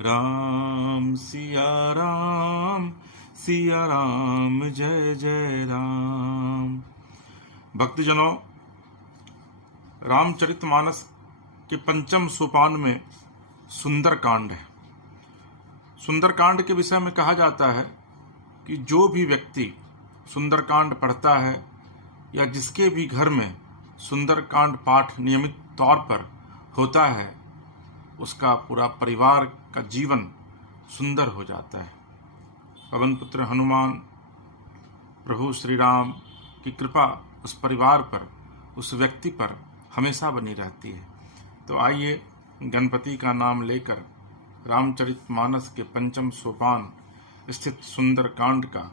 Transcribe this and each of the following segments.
राम सिया राम जय जय राम। भक्तजनों, रामचरितमानस के पंचम सोपान में सुंदरकांड है। सुंदरकांड के विषय में कहा जाता है कि जो भी व्यक्ति सुंदरकांड पढ़ता है या जिसके भी घर में सुंदरकांड पाठ नियमित तौर पर होता है, उसका पूरा परिवार का जीवन सुंदर हो जाता है। पवन पुत्र हनुमान प्रभु श्री राम की कृपा उस परिवार पर, उस व्यक्ति पर हमेशा बनी रहती है। तो आइए गणपति का नाम लेकर रामचरितमानस के पंचम सोपान स्थित सुंदरकांड का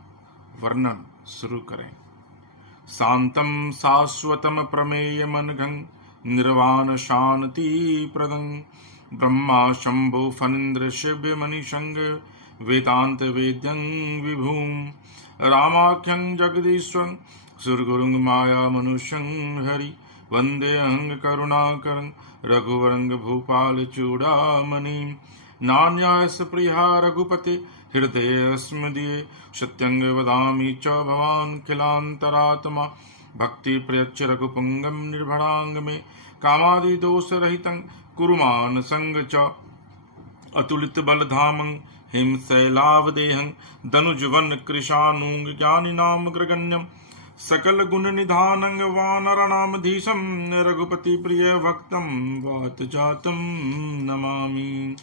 वर्णन शुरू करें। शांतम शाश्वतम प्रमेयमनघं निर्वाण शांति प्रदं ब्रह्मा शंभो फणीन्द्र शिव्य मणिशंग वेदांत वेद्यं विभूम रामाख्यं जगदीश्वरं सुरगुरुं माया मनुष्यं हरि वंदे अहं करुणाकरं रघुवरं भूपाल चूड़ामणि नान्यास प्रिया रघुपते हृदय स्मदीये सत्यं वदामि च भवान् खिलान्तरात्मा भक्ति प्रयच्छ रघुपुंगं निर्भरांग में कामादि दोष रहितं कुरुमान संग च अतुलित बलधामं हिमशैलावदेहं दनुजवन कृशानुंग ज्ञानिनाम ग्रगण्यं सकल गुण निधानं वानरनामधीशं रघुपति प्रिय भक्तं वात जातं नमामि।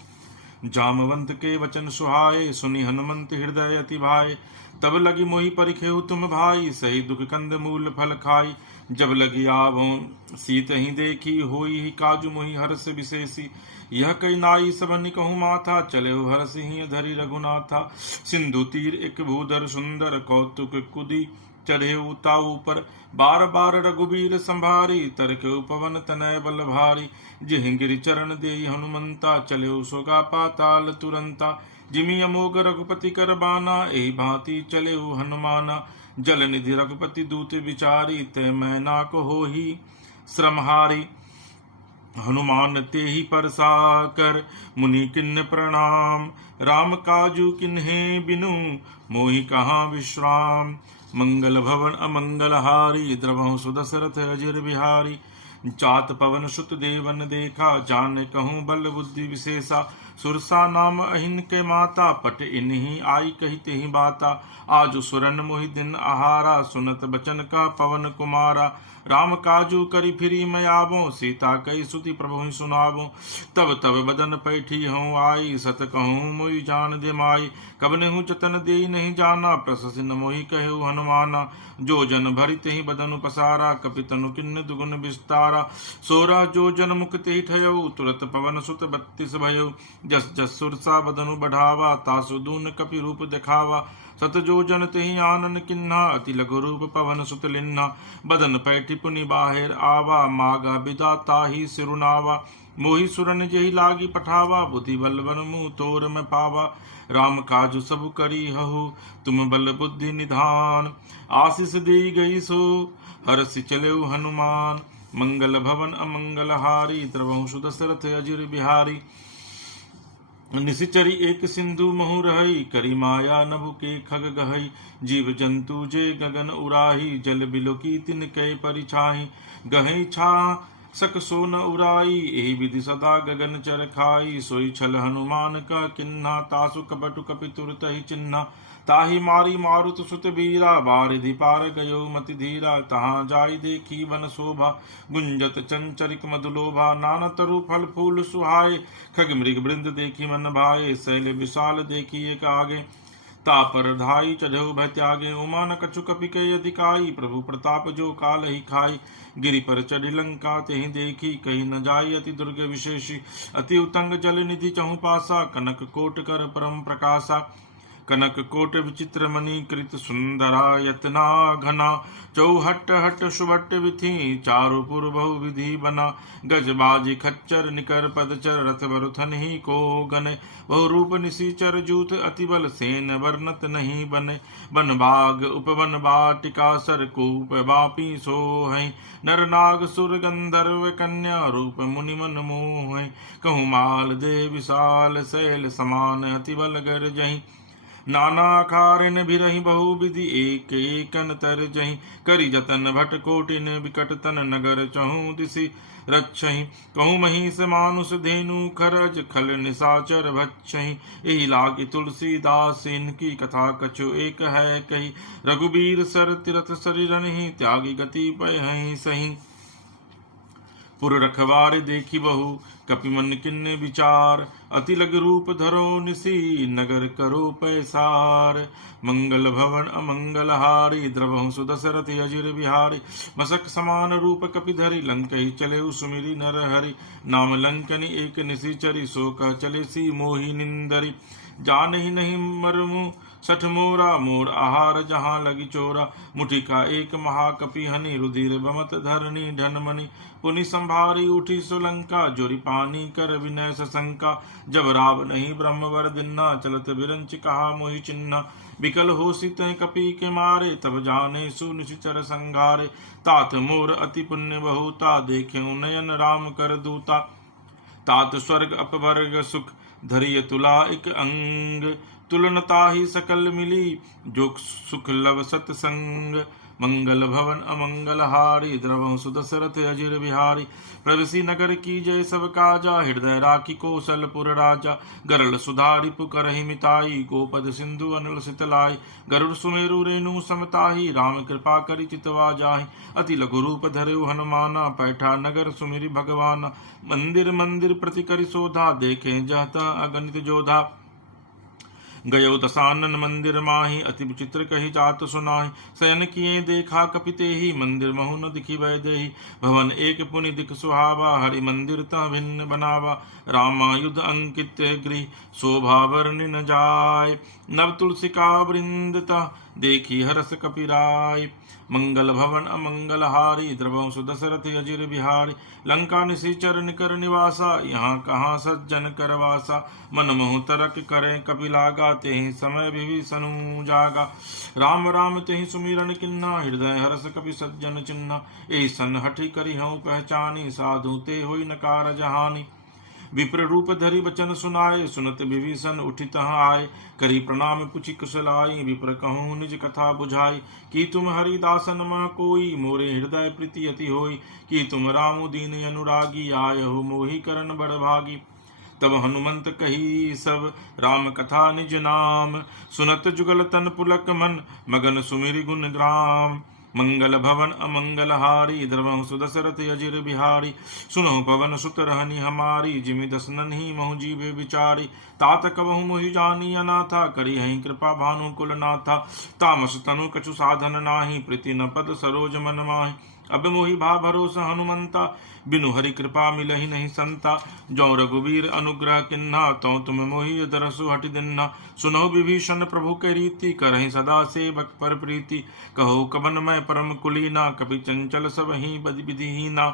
जामवंत के वचन सुहाए सुनि हनुमंत हृदय अति भाए तब लगी मोहि परिखेहु तुम भाई सही दुख कंद मूल फल खाई जब लगी आवों सीत ही देखी होई ही काजू मोहि हर्ष विशेषी यह कई नाई सबनि कहूँ माथा चले हो हर्ष ही धरि रघुनाथा सिंधु तीर एक भूधर सुंदर कौतुक कुदी चढ़े उताऊ पर बार बार रघुबीर संभारी तरके पवन तनय बल भारी जिहि गिरि चरण देई हनुमंता चले सोगा पाताल तुरंता जिमि अमोघ रघुपति कर बाना एहि भांति चले हनुमाना जल निधि रघुपति दूत विचारी ते मैना को हो ही श्रमहारी हनुमान ते ही परसा कर मुनि किन्न प्रणाम राम काजू किन्हे बिनु मोहि कहाँ विश्राम मंगल भवन अमंगल हारी द्रवहु सुदशरथ अजिर बिहारी चात पवन सुत देवन देखा जान कहूँ बल बुद्धि विशेषा सुरसा नाम अहिन के माता पट इन्हीं आई कही ही बाता आज सुरन मोहि दिन आहारा सुनत बचन का पवन कुमारा राम काजू करी फिरी मैं आवो सीता कई सुति प्रभु सुनावो तब तब बदन पैठी हूँ आई सत कहूँ मोहि जान दे माई कब नेहु जतन दे नहीं जाना प्रसन्न मोहि कहु हनुमाना जो जन भरित ही बदनु पसारा कपितनु किन्न दुगुन विस्तारा सोरा जो जन मुक्त ही ठयऊ तुरत पवन सुत 32 भयऊ जस जस सुरसा बदनु बढ़ावा तासु दून कपि रूप दिखावा सत जो जन तेहि आनन किन्हा अति लघु रूप पवन सुत लिन्हा बदन पैठी पुनि बाहिर आवा मागा बिदा ताही सिरुनावा मोहि सुरन जेहि लागी पठावा बुद्धि बल बन मुँह तोर में पावा राम काजु सब करी हहु तुम बल बुद्धि निधान आशीष दे गई सो हर्षि चले हनुमान मंगल भवन अमंगल हारी द्रवहु सुदशरथ अजिर बिहारी निशिचरी एक सिंधु महु रहई करी माया नभु के खग गहई जीव जंतु जे गगन उराही जल बिलोकी तिन कै परिछाही गहई छा सक सो न उराई एहि विधि सदा गगन चर खाई सोई छल हनुमान का किन्ना तासु कपटु कपि तुरत ही चिन्हा ताहि मारी मारुत सुत बीरा बारिधि पार गयो मति धीरा तहाँ जाई देखी वन शोभा गुंजत चंचरिक मधुलोभा नाना तरु फल फूल सुहाए खग मृग वृंद देखी मन भाए शैल विशाल देखी एक आगे तापर धाई चढ़ो भय त्यागे उमा न कछु कपि के अधिकाई प्रभु प्रताप जो काल ही खाई गिरि पर चढ़ी लंका तेहि देखी कहीं न जाई अति दुर्ग विशेषी अति उतंग जल निधि चहु पासा कनक कोट कर परम प्रकाशा कनक कोट विचित्र मणि कृत सुंदरा यतना घना। चौहट हट सुबट विधि चारुपुर बहु विधि बना। गजबाजी खच्चर निकर पदचर रथ बरुथन ही को गने। बहु रूप निशिचर जूथ अति बल सेन वर्णत नहीं बने। बन बाग उपवन बाटिका सरकूप बापी सोहै। नर नाग सुर गंधर्व कन्या रूप मुनि मन मोहै। कहूँ माल दे विशाल शैल समान अति बल गर जहीं। नाना खारिन भिरहि बहु विधि एक एकन तर जहीं। करी जतन भट कोटिन विकट तन नगर चहु दिशि रक्षहि। कहूँ महिष मानुष धेनु खरज खल निशाचर भक्षहि। एहि लागी तुलसीदास इनकी कथा कछु एक है कही। रघुबीर सर तीरथ शरीरहि त्यागी गति पय सही। पुर रखवार देखी बहु कपि मन किन्ने विचार। अति लग रूप धरो निसी नगर करो पैसार। मंगल भवन अमंगल हारी द्रवहु सुदशरथ अजिर बिहारी। मसक समान रूप कपि धरि लंकहि चले सुमिरी नर हरि। नाम लंकनि एक निशिचरी सो कह चले सी मोहि निंदरी। जानहि नहीं मरमु सठ मोरा मोर आहार जहाँ लगी चोरा। मुठि का एक महाकपि हनि रुधिर बमत धरणी धनमणि। पुनि संभारी उठी सुलंका जोरी पानी कर विनय सशंका। जब राव नहीं ब्रह्म वर दिन्ना चलत बिरंच कहा मोहि चिन्हा। बिकल होसी तह कपि के मारे तब जाने सुनिश्चर संघारे। तात मोर अति पुण्य बहुता देखे नयन राम कर दूता। तात स्वर्ग अपवर्ग सुख धरिय तुला एक अंग। तुलनता ही सकल मिली जो सुख लव सत्संग। मंगल भवन अमंगल हारी द्रवहु सुदशरथ अजिर बिहारी। प्रवेशी नगर की जय सब काजा हृदय राखी कौशलपुर राजा। गरल सुधारि पुकरहि मिताई गोपद सिंधु अनल सितलाई। गरुड़ सुमेरु रेणु समताही राम कृपा करि चितवा जाहि। अति लघु रूप धरेउ हनुमाना पैठा नगर सुमिरि भगवाना। मंदिर मंदिर प्रति करि शोधा देखे जहता अगणित जोधा। गयो दसानन मंदिर माही अति विचित्र कही जात सुनाहि। शयन किए देखा कपिते ही मंदिर महु न दिखी वै देहि। भवन एक पुनि दिख सुहावा हरि मंदिर ता भिन्न बनावा। रामायुध अंकित गृह शोभा वर्णि न जाय। नव तुलसिका वृंदता देखी हरस कपिराय। मंगल भवन अमंगल हारी द्रवहु सुदशरथ अजिर बिहारी। लंका निशिचर निकर निवासा यहाँ कहाँ सज्जन करवासा। मन मोह तरक करें कपि लागा तेहि समय विभीषण जागा। राम राम तेहि सुमिरन किन्ना हृदय हरस कपि सज्जन चिन्हा। एहि सन हठि करि हऊँ पहचानी साधु ते होई न कारज हानि। विप्र रूप धरि बचन सुनाए सुनत विभीषण उठि तहाँ आए। करी प्रणाम पुछि कुशलाई विप्र कहूँ निज कथा बुझाई। कि तुम हरिदासन मह कोई मोरे हृदय प्रीति अति होई। कि तुम रामु दीन अनुरागी आयहु मोहि करन बड़ भागी। तब हनुमंत कही सब राम कथा निज नाम। सुनत जुगल तन पुलक मन मगन सुमिरि गुण ग्राम। मंगल भवन अमंगल हारी द्रवहु सुदशरथ अजिर बिहारी। सुनहु पवन सुत रहनी हमारी जिमि दसनन ही महु जीवे विचारी। तात कबहु मोहि जानी अनाथा करी हहीं कृपा भानु कुल नाथा। तामस तनु कछु साधन नाही प्रीति न पद सरोज मन माहि। अब मोहि भा भरोसा हनुमंता बिनु हरि कृपा मिलहि नहीं संता। जौ रघुवीर अनुग्रह किन्हा तौ तुम मोहि दरसु हटि दिन्हा। सुनहु विभीषण प्रभु के रीति करहि सदा सेवक पर प्रीति। कहो कबन मैं परम कुलीना कपि चंचल सब ही बद विधिहीना।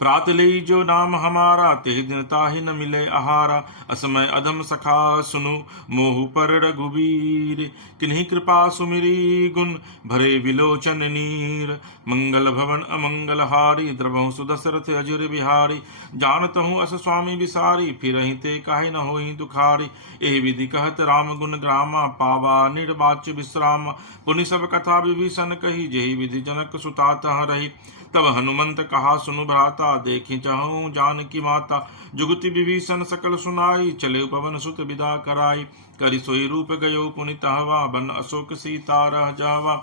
प्रात ले जो नाम हमारा तेह दिन ताहि न मिले आहारा। असमय अधम सखा सुनु मोहु पर रघुबीर। किन्हीं कृपा सुमिरी गुण भरे विलोचन नीर। मंगल भवन अमंगल हारी द्रवहु सुदशरथ अजिर बिहारी। जानत हूँ अस स्वामी विसारी फिरहि ते काहे न होई दुखारी। एहि विधि कहत राम गुण ग्रामा पावा निर्वाच्य विश्राम। पुनि सब कथा विभीषण कही जेहि विधि जनक सुता तह रही। तब हनुमंत कहा सुनु भ्राता देखि चाहूँ जानकी माता। जुगति विभीषण सकल सुनाई चले पवन सुत विदा कराई। करि सोई रूप गयो पुनि तहवा बन अशोक सीता रह जावा।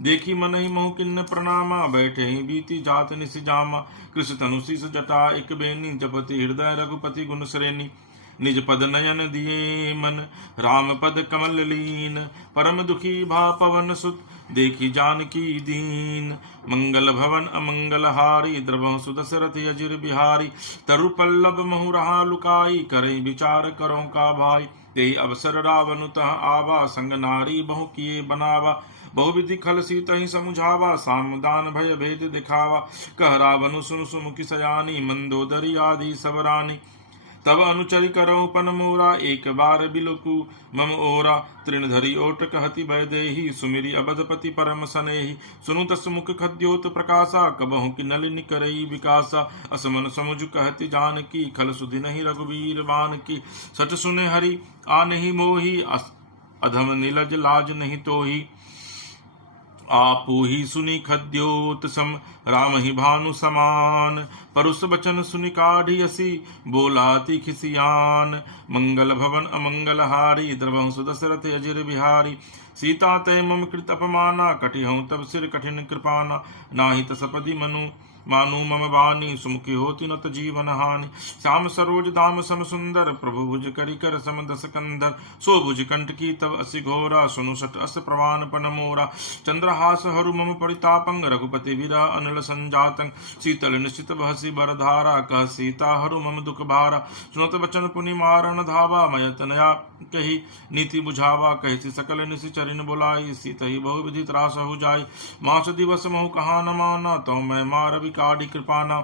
देखी मन ही मोह किन्न प्रणामा बैठे ही बीती जात निस जामा। कृष तनु शीस जटा एक बेनी जपति हृदय रघुपति गुण श्रेणी। निज पद नयन दिए मन राम पद कमल लीन। परम दुखी भा पवन सुत देखी जानकी दीन। मंगल भवन अमंगल हारी द्रवहु सुदशरथ अजिर बिहारी। तरु पल्लव महु रहा लुकाई करई विचार करो का भाई। ते अवसर रावण तह आवा, संग नारी बहु किए बनावा, बहुविधि खल सीतहि समुझावा, सामदान भय भेद दिखावा, कह रावण सुन सुमुखि सयानी, मंदोदरी आदि सब रानी, तब अनुचरि करौ पन मोरा, एक बार बिलकु मम ओरा, तृणधरि ओट कहति वैदेही, सुमिरि अबधपति परम सनेही, सुनु तस मुख खद्योत प्रकाशा, कबहु कि नलिनी करई विकासा, असमन समुझ कहति जानकी, खल सुधि नहीं रघुवीर बान की, सच सुने हरि आनहि मोही, अधम नीलज लाज नहीं तोही, आपू ही सुनी खद्योत सम, राम ही भानु समान, परुष बचन सुनि काढ़ियसी, बोलाती खिसियान, मंगल भवन अमंगल हारी, द्रवहु सुदशरथ अजिर बिहारी, सीता तय मम कृत अपमाना, कटिहऊँ तब सिर कठिन कृपाना, नाहि तसपदी मनु मानु मम बानी, सुमुखी होती नत जीवन हानि, श्याम सरोज दाम सम सुंदर, प्रभु भुज करि कर सम दस कंधर, सो भुज कंठ की तब असि घोरा, सुनु सट अस प्रवान पन मोरा, चंद्रहास हरु मम परितापंग, रघुपति विरह अनिल संजातंग, शीतल निश्चित बहसी बरधारा, कह सीता हरु मम दुख भारा, सुनत बचन पुनि मारन धावा, मयत नया कही नीति बुझावा, कही सकल निशि चरिन बुलाई, सीतहि बहु विधि त्रास हो जाई, मास दिवस महु कहा न माना, तो मैं मार काढ़ी कृपाना,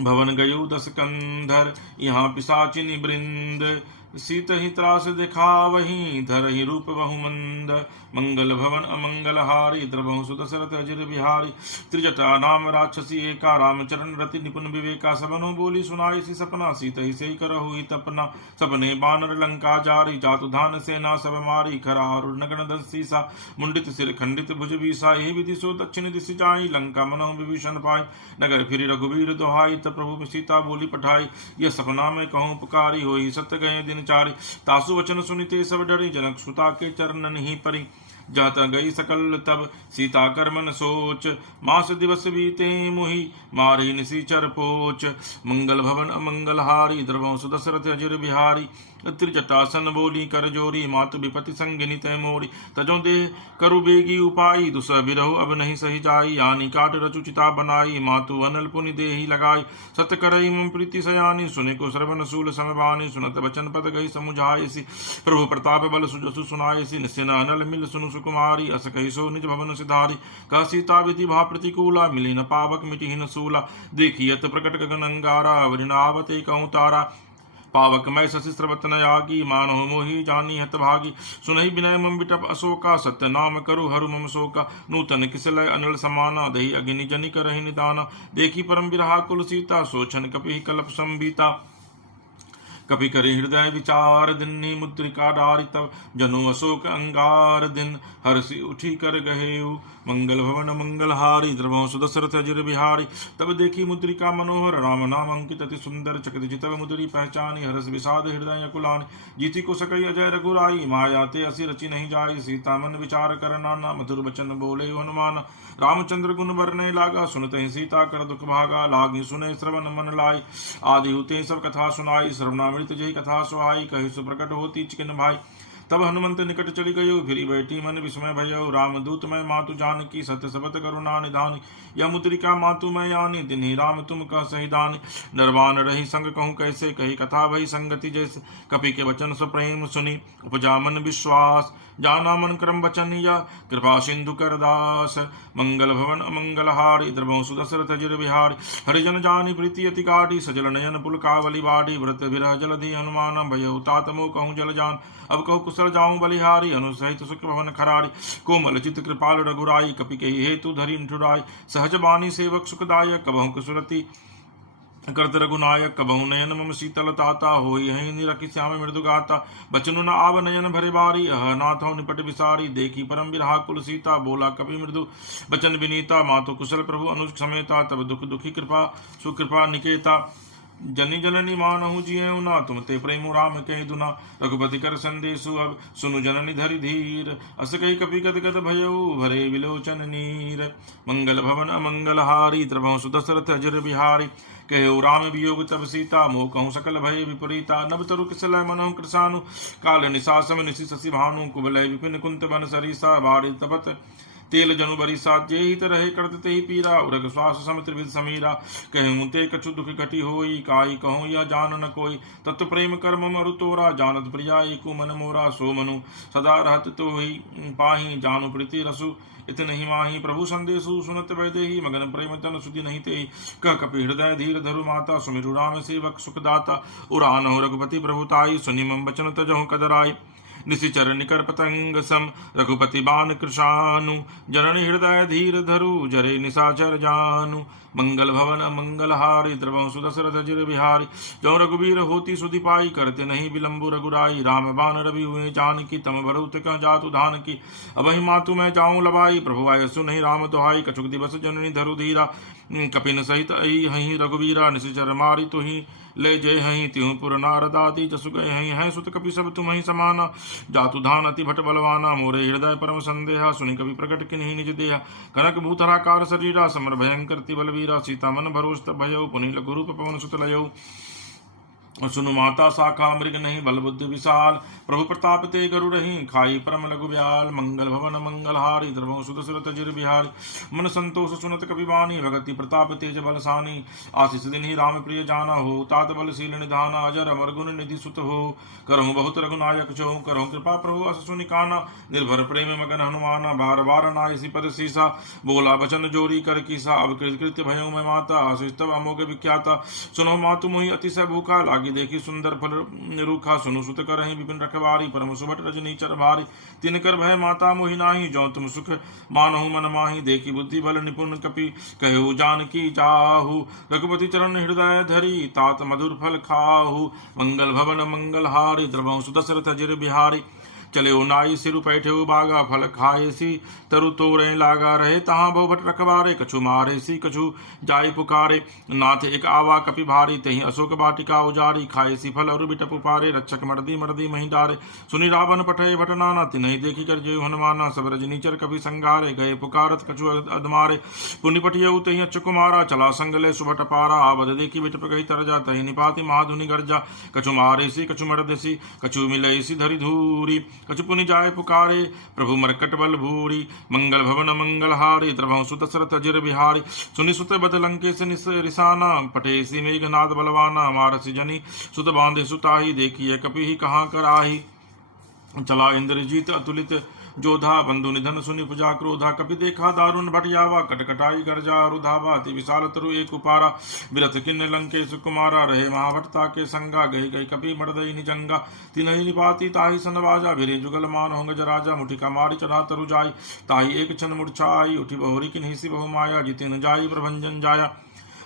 भवन गयो दस कंधर, यहाँ पिशाचिनी वृंद, सीत ही त्रास दिखा वहीं, धर ही रूप बहु मंद, मंगल भवन अमंगल हारी, द्रवहु सुदशरथ अजिर बिहारी, त्रिजटा नाम राक्षसी एका, रामचरण रति निपुण विवेका, सबनो बोली सुनाई सी सपना, सीत ही से करहु ही तपना, सपने बानर लंका जारी, जातु धान सेना सब मारी, खरारुर नगन दंसीसा, मुंडित सिर खंडित भुज बीसा, हे विधि सो दक्षिण दिशि जाई, लंका मनहु विभीषण पाई, नगर फिरि रघुवीर दोहाई, तब प्रभु सीता बोली पठाई, यह सपना में कहूँ पुकारी, होई सत्य गए दिन चारि, तासु वचन सुनिते सब डरी, जनक सुता के चरणन ही परी, जाता गई सकल तब सीता कर मन सोच, मास दिवस बीते मुहि मारी निशिचर पोच, मंगल भवन अमंगल हारी, द्रवहु सुदशरथ अजिर बिहारी, त्रिजटासन बोली कर जोरी, मातु विपति संगिनी तय मोरी, तजो दे करु बेगी उपाई, दुसह बिरहु अब नहीं सही जाई, यानी काट रचु चिता बनाई, मातु अनल पुनि देही लगाई, सत करई मम प्रीति सयानी, सुने को श्रवण सूल समबानी, सुनत बचन पद गई समुझायसी, प्रभु प्रताप बल सुजसु सुनायसी, निस्सिन अनल मिल सुनु सुकुमारी, अस कही सो निज भवन सिधारी, कह सीता विधि भा प्रतिकूला, मिली न पावक मिटि न सूला, देखियत प्रकट गगन अंगारा, वृणावते कहूँ तारा, पावक मैं शशि स्रवत न यागी, मानो मोहि जानी हत भागी, सुनहि विनय मम बिटप अशोका, सत्य नाम करु हरु मम शोका, नूतन किसलय अनिल समाना, दही अग्नि जनि करहि निदाना, देखी परम बिरहा कुल सीता, सोचन कपि कल्प संबीता, कपि करे हृदय विचार, दिन्ही मुद्रिका डारि, तब जनु अशोक अंगार दिन, हर्षि उठी कर गहेऊ, मंगल भवन मंगल हारी, द्रवहु सुदशरथ अजिर बिहारी, तब देखी मुद्रिका मनोहर, राम नाम अंकित अति सुंदर, चकित जितव मुद्री पहचानी, हर्ष विषाद हृदय कुलानी, जीति को सकई अजय रघुराई, माया ते असी रचि नहीं जाई, सीता मन विचार कर नाना, मधुर बचन बोले हनुमान, रामचंद्र गुण बरने लागा, सुनते सीता कर दुख भागा, लागी सुने श्रवण मन लाई, आदि हुते सब कथा सुनाई, श्रवणामृत जय कथा सुहाई, कहि सुप्रकट होती चिकन भाई, तब हनुमंत निकट चली गयो, फिरी बैठी मन विस्मय भयो, रामदूत मैं मातु जानकी, सत्य सबत करुणा निधानी, यह मुद्रिका मातु मैं यानी, दिन्ही राम तुम कह सही दानी, नरवान रही संग कहूँ कैसे, कही कथा भई संगति जैसे, कपि के वचन सप्रेम सुनी, उपजा मन विश्वास, जाना मन क्रम वचन या, कृपा सिंधु कर दास, मंगल भवन अमंगल हारी, द्रवहु सुदशरथ अजिर बिहारी, हरिजन जानी प्रीति अति गाढ़ी, सजल नयन पुलकावली बाढ़ी, व्रत विरह जलधि हनुमान, भयउ तात मोह कहूँ जल जान, अब कहूँ कुशल जाऊँ बलिहारी, अनुसहित सुख भवन खरारी, कोमल चित कृपाल रघुराई, कपि के हेतु धरि ठुराई, सहज बानी सेवक सुखदायक, कबहु कुसुरति करत रघुनायक, कबहु नयन मम शीतल ताता, होई हई निरखि श्याम मृदु गाता, बचनु न आव नयन भरे बारी, अह नाथ हो निपट विसारी, देखी परम बिरहा कुल सीता, बोला कपि मृदु बचन विनीता, मातु कुशल प्रभु अनुज समेता, तब दुख दुखी कृपा सुकृपा निकेता, जनि जननी मानहु जियेउ ना, तुम ते प्रेम राम कहि दुना, रघुपति कर संदेशु अब सुनु जननी धरि धीर, अस कहि कपि गद गद भयउ भरे विलोचन नीर, मंगल भवन अमंगल हारी, द्रवहु सुदशरथ अजिर बिहारी, कहो राम वियोग तब सीता, मोह कहूँ सकल भय विपरीता, नभ तरु किसलय मनहु कृसानु, काल निशासम निशि शशि भानु, कुबलय विपिन कुंत बन सरिसा, बारि तपत तेल जनु बरिसा जेहित रहे करत तेहि पीरा उरग श्वास समित्र विद समीरा कहूँ ते कछु दुख घटी होई काई कहूँ या जान न कोई तत्व प्रेम कर्म मरु तोरा जानत प्रिया एको मन मोरा सो मनु सदा रहत तो ही पाही जानु प्रीति रसु इत नहीं माही प्रभु संदेशु सुनत वैदेही मगन प्रेम तन सुधि नहीं ते कह कपि हृदय धीर धरु माता सुमिरु राम सेवक सुखदाता उड़ान हो रघुपति प्रभुताई सुनि मम बचन तजहु कदराई निशिचर निकर पतंग सम रघुपति बान कृशानु जननी हृदय धीर धरु जरे निशाचर जानु मंगल भवन मंगल हारी द्रवं सुदशरथ जिर बिहारी जो रघुबीर होती सुधि पाई करते नहीं विलंबु रघुराई राम बान रवि हुए जानकी तम भरुत कह जातु धान की अबहि मातु मैं जाऊं लबाई प्रभु आय सु नहीं राम दुहाई कछुक दिवस जननी धरु धीरा कपिन सहित हही रघुबीरा निशिचर मारी तुही ले जय हही त्यों पुर नारदाति जसु गए हही हैं सुत कपि सब तुम ही समाना जातु धान अति भट बलवाना मोरे हृदय परम संदेहा सुनि कवि प्रकट किन्हीं निज देहा कनक भूतराकार शरीरा समर भयंकर ति बलवीरा सीता मन भरोस्त भयो पुनि लघु रूप पवन सुत लयो सुनु माता शाखा मृग नहीं बल बुद्धि विशाल प्रभु प्रताप ते गरुड़ रही खाई परम लघु ब्याल मंगल भवन मंगल हारी द्रवं सुदशरथ जिर बिहारी मन संतोष सुनत कपि बानी भगति प्रताप तेज बलसानी आशीष दिन ही राम प्रिय जाना हो तात बलशील निधाना अजर अमर गुण निधि सुत हो करहु बहुत रघुनायक जो करहु कृपा प्रभु अस सुनि काना निर्भर प्रेम मगन हनुमाना बार बार नायसी पद सीसा बोला बचन जोरी कर कीसा अब कृत्य भयो मैं माता आशीष तब अमोघ विख्याता सुनो मातु मोहि अतिशय भूखा लागी देखी सुंदर फल रूखा सुनु सुत करहि विपिन रखवारी परम सुभट रजनी चर भारी तिन कर भय माता मोहि नाही जो तुम सुख मानहु मन माही देखी बुद्धि बल निपुण कपि कहु जानकी जाहु रघुपति चरण हृदय धरी तात मधुर फल खाहु मंगल भवन मंगल हारी द्रवं सुदशरथ जिर बिहारी चले नाई सिरु पैठे बागा फल खाए सी तरु तोरे लागा रहे तहाँ बहुभट रखवारे कछु मारे सी कछु जाय पुकारे नाथ एक आवा कपि भारी तही अशोक बाटिका उजारी खाए सी फल और बिटप उपारे रक्षक मर्दी मर्दी मही डारे सुनि रावण पठे भट नाना तिन्हि देखी कर जय हनुमाना सब रजनीचर कभी संगारे गए पुकारत कछु अधमारे पुण्य पटियऊ तही अच्छ कुमारा चला संगले सुभट पारा आवद देखी बिटप कही तरजा तही निपाति महाधुनि गर्जा कछु मारे सी कछु मर्द सी कछु मिले सी धरि धूरी कछु पुनि जाय पुकारे प्रभु मरकट बल भूरी मंगल भवन मंगल हारी द्रवं सुदशरथ अजिर बिहारी सुनि सुत बद लंकेश रिसाना पटेसी मेघनाद बलवाना मारसी जनी सुत बांधे सुताही देखिए कपि ही कहाँ कर आही चला इंद्रजीत अतुलित जोधा बंधु निधन सुनि पुजा क्रोधा कपि देखा दारुण भटियावा कटकटाई गर्जा रुधावा अति विशाल तरु एक उपारा विरथ किन्न लंकेश कुमारा रहे महाभटता के संगा गए गए कपि मर्दई निजंगा तिनहि निपाति ताहि सन बाजा भिरे जुगल मान होंग जराजा मुठिका मारी चढ़ा तरु जाई ताहि एक क्षण मूर्छाई उठी बहुरी किन्हि सी बहु माया जितेन जाई प्रभंजन जाया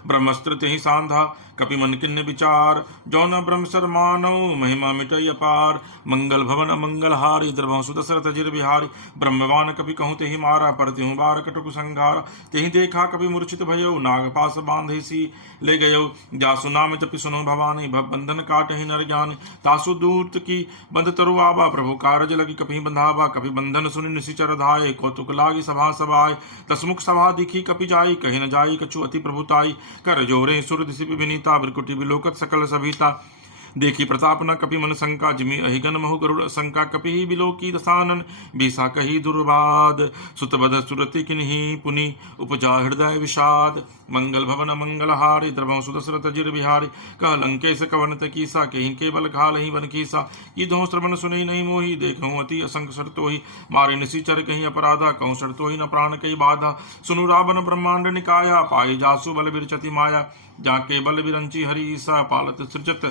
ब्रह्मस्त्र तेहि सांधा कपि मन किन्न विचार जो न ब्रह्म सर मानव महिमा मिटई अपार मंगल भवन मंगल हारी द्रवं सुदशरथ जिर बिहारी ब्रह्मवान कपि कहूँ तेहि मारा परति हूँ बार कटुक संघारा तेहि देखा कपि मूर्छित भयो नाग पास बांधे सी ले गयो जासु नाम जपि सुनो भवानी भव बंधन काटहि नर ज्ञानी तासु दूत की बंध तरु आवा प्रभु कारज लगी कपि बंधावा कपि बंधन सुनि निशिचर धाये कौतुक लागी सभा सभाय तसमुख सभा दिखी कपि जाई कहि न जाई कछु अति प्रभुताई कर जोरे सुर दिशि विनीता बिरकुटी बिलोकत सकल सभीता देखी प्रताप न कपि मन शंका जिमि अहिगन महु गरुड़ शंका कपि ही बिलोकी दसानन बीसा कही दुर्बाद सुतबध सुरति किन्ही पुनि उपजा हृदय विषाद मंगल भवन मंगल हारी द्रवं सुदशरथ जिर बिहारी कह लंकेश कवन कीसा कहीं केवल घाल ही बन कीसा ये दो श्रवण सुनि नहीं मोही देखूँ अति असंख शर्तो ही मारे निशिचर कहीं अपराधा कहूँ शर्तो ही न प्राण कई बाधा सुनु रावण ब्रह्मांड निकाया पाई जासु बल बिरचति माया जाके बल विरंची हरीसा पालत सृजत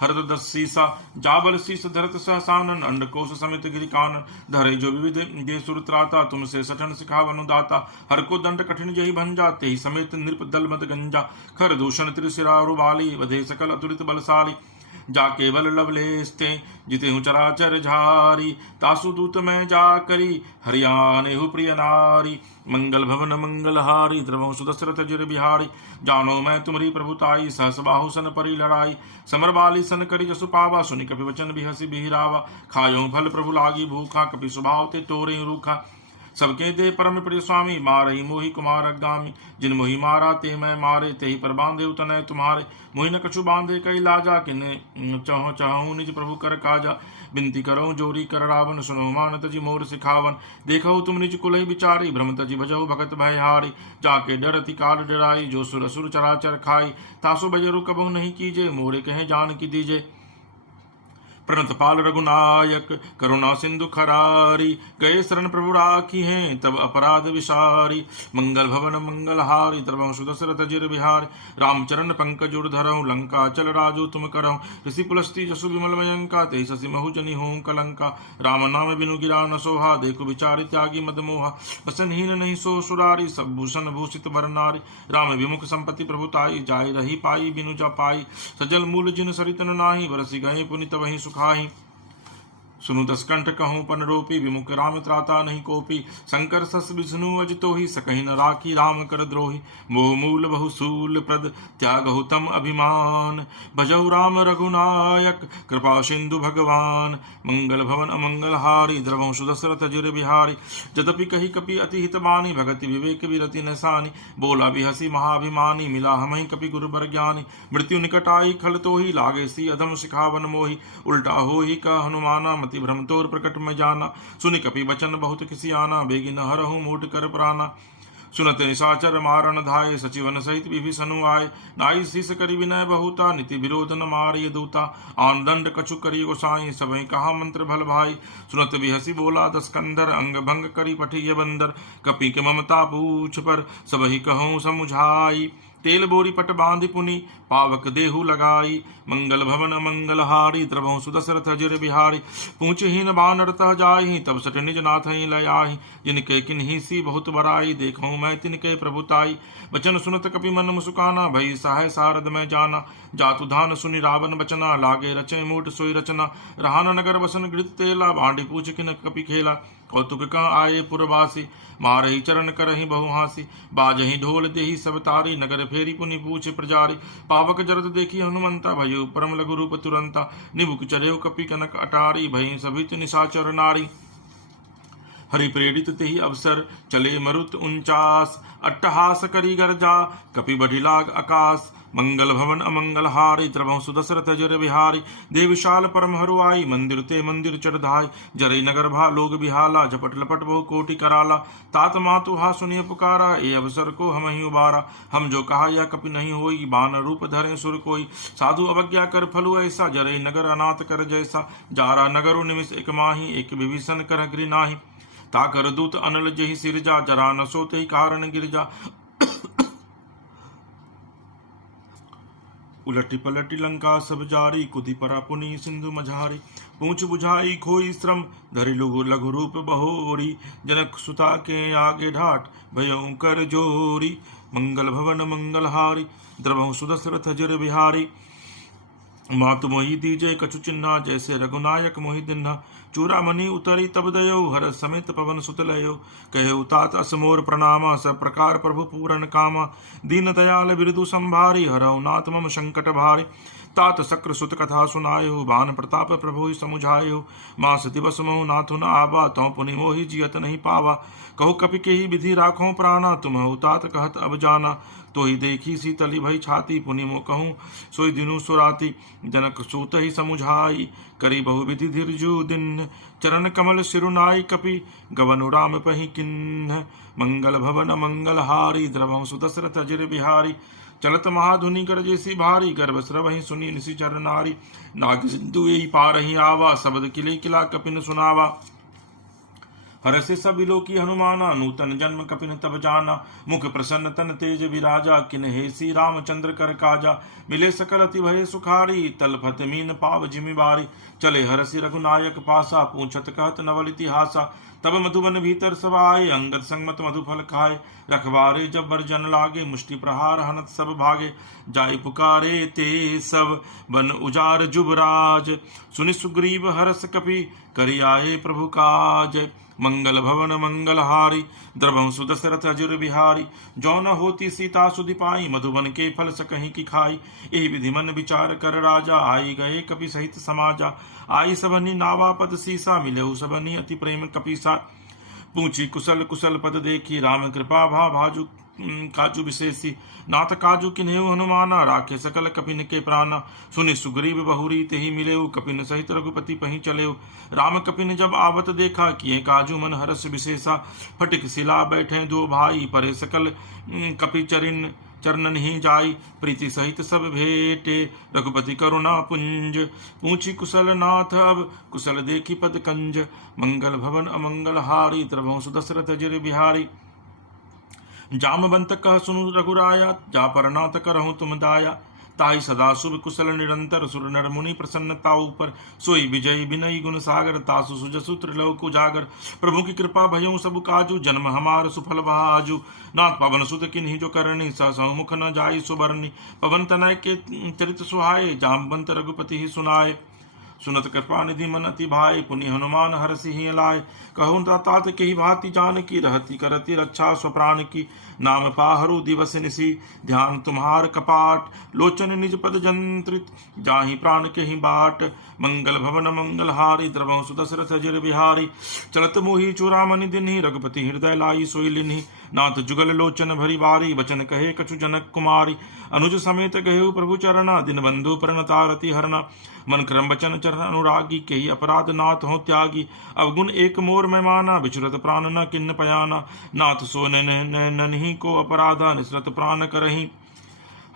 हरद दसीसा जाबल शीस धरत सहसानन अंडकोश समित गिरि कानन धरे जो विविध जे सुर त्राता तुमसे सठन सिखाव अनुदाता हर को दंड कठिन जही भंजा तेहि समेत नृप दल मद गंजा खर दूषण त्रिशिरारु बाली वधे सकल अतुलित बलशाली जाके बल लवलेस्ते जिते हूँ चराचर झारी तासु दूत में जा करी हरियाणे हु प्रिय नारी मंगल भवन मंगल हारी द्रवं सुदशरथ जिर बिहारी जानो मैं तुम्हारी प्रभुताई सहस बाहु सन परी लड़ाई समर बाली सन करी जसु पावा सुनि कपि वचन बिहसी बिहिरावा खायो फल प्रभु लागी भूखा कपि स्वभाव ते तोरे रूखा सबके दे परम प्रिय स्वामी, मारही मोहि कुमार अगामी। जिन मोहि मारा ते मैं मारे, तेहि पर बांधे उतनय तुम्हारे। मोहि न कछु बांधे कई लाजा, किन्ने चहो चाहूँ निज प्रभु कर काजा। बिनती करो जोरी कर रावण, सुनो मान तजी मोर सिखावन। देखो तुम निज कुलहि विचारी, भ्रम तजी भजहु भगत भयहारी। जाके डरति काल डराई, जो सुर असुर चराचर खाई। तासु बजरु कबहु नहीं कीजे, मोरे कहे जान की दीजे। प्रणत पाल रघुनायक, करुणा सिंधु खरारी। गए शरण प्रभु राखी हैं, तब अपराध विसारी। मंगल भवन मंगल हारी, द्रवंशु दशरथ जिर बिहारी। रामचरण पंकज धरहु, लंका चल राजू तुम करहु। ऋषि पुलस्ती जसु विमल मयंका, तेहि शशि महु जनि हों कलंका। राम नाम बिनु गिरा न सोहा, देखु विचारि त्यागी मद मोहा। बसनहीन नहीं सो सुरारी, सब भूषण भूषित बर नारी। राम विमुख संपत्ति प्रभुताई, जाय रही पाई बिनु जपाई। सजल मूल जिन सरितन नाही, बरसि गए पुनित वहीं सुखाई। सुनु दसकंठ कहूँ पन रोपी, विमुख राम त्राता नहीं कोपी। शंकर सस विष्णु अजितो ही, सकहि न राखी राम कर द्रोही। मोह मूल बहुसूल प्रद, त्यागहु तम अभिमान। भजहु राम रघुनायक, कृपा सिंधु भगवान। मंगल भवन अमंगल हारी, द्रवंशु दशरथ जिर बिहारी। जदपि कही कपि अति हित बानी, भगति विवेक विरति न सानी। बोला भी हसी महाभिमानी, मिला हमहि कपि गुरु बर ज्ञानी। मृत्यु निकट आई खल तो ही, लागे सी अधम शिखावन मोही। उल्टा हो ही का हनुमाना, मति भ्रम तोर प्रकट में जाना। सुनि कपि बचन बहुत किसी आना, बेगी न हरहु मूट कर प्राना। सुनत निशाचर मारन धाये, सचिवन सहित विभीषणु आए। नाई शीस करि विनय बहुता, नीति विरोध न मारिय दूता। आन दंड कछु करिय गोसाई, सबहि कहा मंत्र भल भाई। सुनत बिहसी बोला दसकंधर, अंग भंग करि पठिय बंदर। कपि के ममता पूछ पर, सबहि कहूँ समुझाई। तेल बोरी पट बांधि पुनि, पावक देहु लगाई। मंगल भवन मंगल हारी, द्रवंशु दशरथ जिर बिहारी। पूछहीन बानर तह जाहि, तब सट निज नाथ ही लयाहि। जिनके किन्ही सी बहुत बड़ाई, देखूँ मैं तिनके प्रभुताई। वचन सुनत कपि मन मुसुकाना, भई सहाय सारद में जाना। जातु धान सुनि रावण बचना, लागे रचे मूट सोई रचना। रहान नगर बसन गृत तेला, बांडी पूछ किन कपि खेला। कौतुक कह आए पुरवासी, मारही चरण करही बहुहासी। बाजही ढोल देही सब तारी, नगर फेरी पुनि पूछ प्रजारी। पावक जरद देखी हनुमंता, भयो परम लघु रूप तुरंता। निबुक चढ़ेउ कपि कनक अटारी, भई सभित निशाचर नारी। हरि प्रेरित तेहि अवसर, चले मरुत 49। अट्टहास करी गर्जा, कपि बढ़ि लाग आकाश। मंगल भवन अमंगल हारी, द्रवंशु दशरथ जिर बिहारी। देव विशाल परम हरुआई, मंदिर ते मंदिर चढ़ धाय। जरई नगर भा लोग बिहाला, झपट लपट बहु कोटि कराला। तात मातु हा सुनिय पुकारा, ए अवसर को हम ही उबारा। हम जो कहा यह कपि नहीं होई, बान रूप धरे सुर कोई। साधु अवज्ञा कर फलु ऐसा, जरई नगर अनाथ कर जैसा। जारा नगरु निमिष एक माही, एक विभीषण कर गृह नाही। ताकर दूत अनल जहि सिरजा, जरा न सोते कारण गिरजा। उलटी पलटी लंका सब जारी, कुति परा पुनि सिंधु मझारी। पूछ बुझाई खोई श्रम, धरि लघु रूप बहोरी। जनक सुता के आगे ढाट, भयउ कर जोरी। मंगल भवन मंगल हारी, द्रवंशु दशरथ जिर बिहारी। मातु मोहि दीजे कछु चिन्हा, जैसे रघुनायक मोहि दिन्हा। चूड़ामणि उतरी तब दयो, हर समेत पवन सुत लयो। कहे तात असमोर प्रणामा, सब प्रकार प्रभु पूरन कामा। दीन दयाल बिरदु संभारी, हरऊ नाथ मम संकट भारी। तात शक्र सुत कथा सुनायो, बान प्रताप प्रभु समुझायो। मास दिवस मोह नाथुन आवा, तौ पुनि मोहि जियत नहीं पावा। कहु कपि के ही विधि राखों प्राणा, तुम तात कहत अब जाना। तो ही देखी सीतली भई छाती, पुनि मो कहूँ सोई दिनु सुराती। जनक सूत ही समुझाई, करी बहु विधि धीरजु दिन। चरण कमल सिरुनाई कपि, गवनु राम पहि किन्ह। मंगल भवन मंगल हारी, द्रवंशु दशरथ जिर बिहारी। चलत महाधुनि कर जैसी भारी, गर्भ स्रवहि सुनी निशिचर नारी। नाग सिंधु यही पारहि आवा, शब्द किले किला कपिन सुनावा। हरषि सब लोकी हनुमाना, नूतन जन्म कपिन तब जाना। मुख प्रसन्न तन तेज विराजा, किन्हेसी रामचंद्र कर काजा। मिले सकल अति भय सुखारी, तलफत मीन पाव जिमि बारी। चले हरषि रघुनायक पासा, पूछत कहत नवल इतिहासा। तब मधुबन भीतर सब आए, अंगद संगमत मधुफल खाए। रखवारे जब बरजन लागे, मुष्टि प्रहार हनत सब भागे। जाय पुकारे ते सब, बन उजार जुबराज। सुनि सुग्रीव हरस कपि, करि आए प्रभु काज। मंगल भवन मंगल हारी, द्रवंशु दशरथ अजिर बिहारी। जौन होती सीता सुधि पाई, मधुबन के फल सकहीं की खाई। एहि विधि मन विचार कर राजा, आई गए कपि सहित समाजा। आई सबनि नावा पद सीसा, मिलेहु सबनि अति प्रेम कपीसा। पूछी कुशल कुशल पद देखी, राम कृपा भा भाजु काजू विशेषी। नाथ काजू किन्हेउ हनुमाना, राखे सकल कपिन के प्राणा। सुनि सुग्रीव बहुरी तेहि मिलेउ, कपिन सहित रघुपति पहि चलेउ। राम कपिन जब आवत देखा, किए काजू मन हरस विशेषा। फटिक शिला बैठे दो भाई, परे सकल कपि चरणन ही जाई। प्रीति सहित सब भेटे, रघुपति करुणा पुंज। पूछी कुशल नाथ अब, कुशल देखी पद कंज। मंगल भवन अमंगल हारी, त्रभंसु दशरथ अजर बिहारी। जामवंत कह सुनु रघुराया, जा पर नाथ करहु तुम दाया। ताहि सदा शुभ कुशल निरंतर, सुर नर मुनि प्रसन्नता ऊपर। सोई विजय विनयी गुण सागर, तासु सुजसु त्रिलोक उजागर। प्रभु की कृपा भयउ सब काजू, जन्म हमार सुफल भाजू। नाथ पवन सुत किन्हीं जो करनी, सहसहु मुख न जाई सुबरनी। पवन तनय के चरित सुहाए, जामवंत रघुपति ही सुनाए। सुनत कृपा निधि मन अति भाई, पुनि हनुमान हरषि ही लाए। कहूँ तात के ही भांति जानकी, रहती करती रक्षा स्वप्राण की। नाम पाहरु दिवस निसी, ध्यान तुम्हार कपाट। लोचन निज पद जंत्रित, जाहि प्राण के ही बाट। मंगल भवन मंगल हारी, द्रवंसु दशरथ अजर बिहारी। चलत मोहि चूड़ामणि दिन्हि, रघुपति हृदय लाई सोई लिन्हि। नाथ जुगल लोचन भरी बारी, बचन कहे कछु जनक कुमारी। अनुज समेत गहेउ प्रभु चरणा, दिन बंधु प्रणतारति हरना। मन क्रम बचन चरण अनुरागी, केही अपराध नाथ हो त्यागी। अवगुण एक मोर मैं माना, विचरत प्राण न किन्न पयाना। नाथ सो नन्ही को अपराधा, निसरत प्राण करही।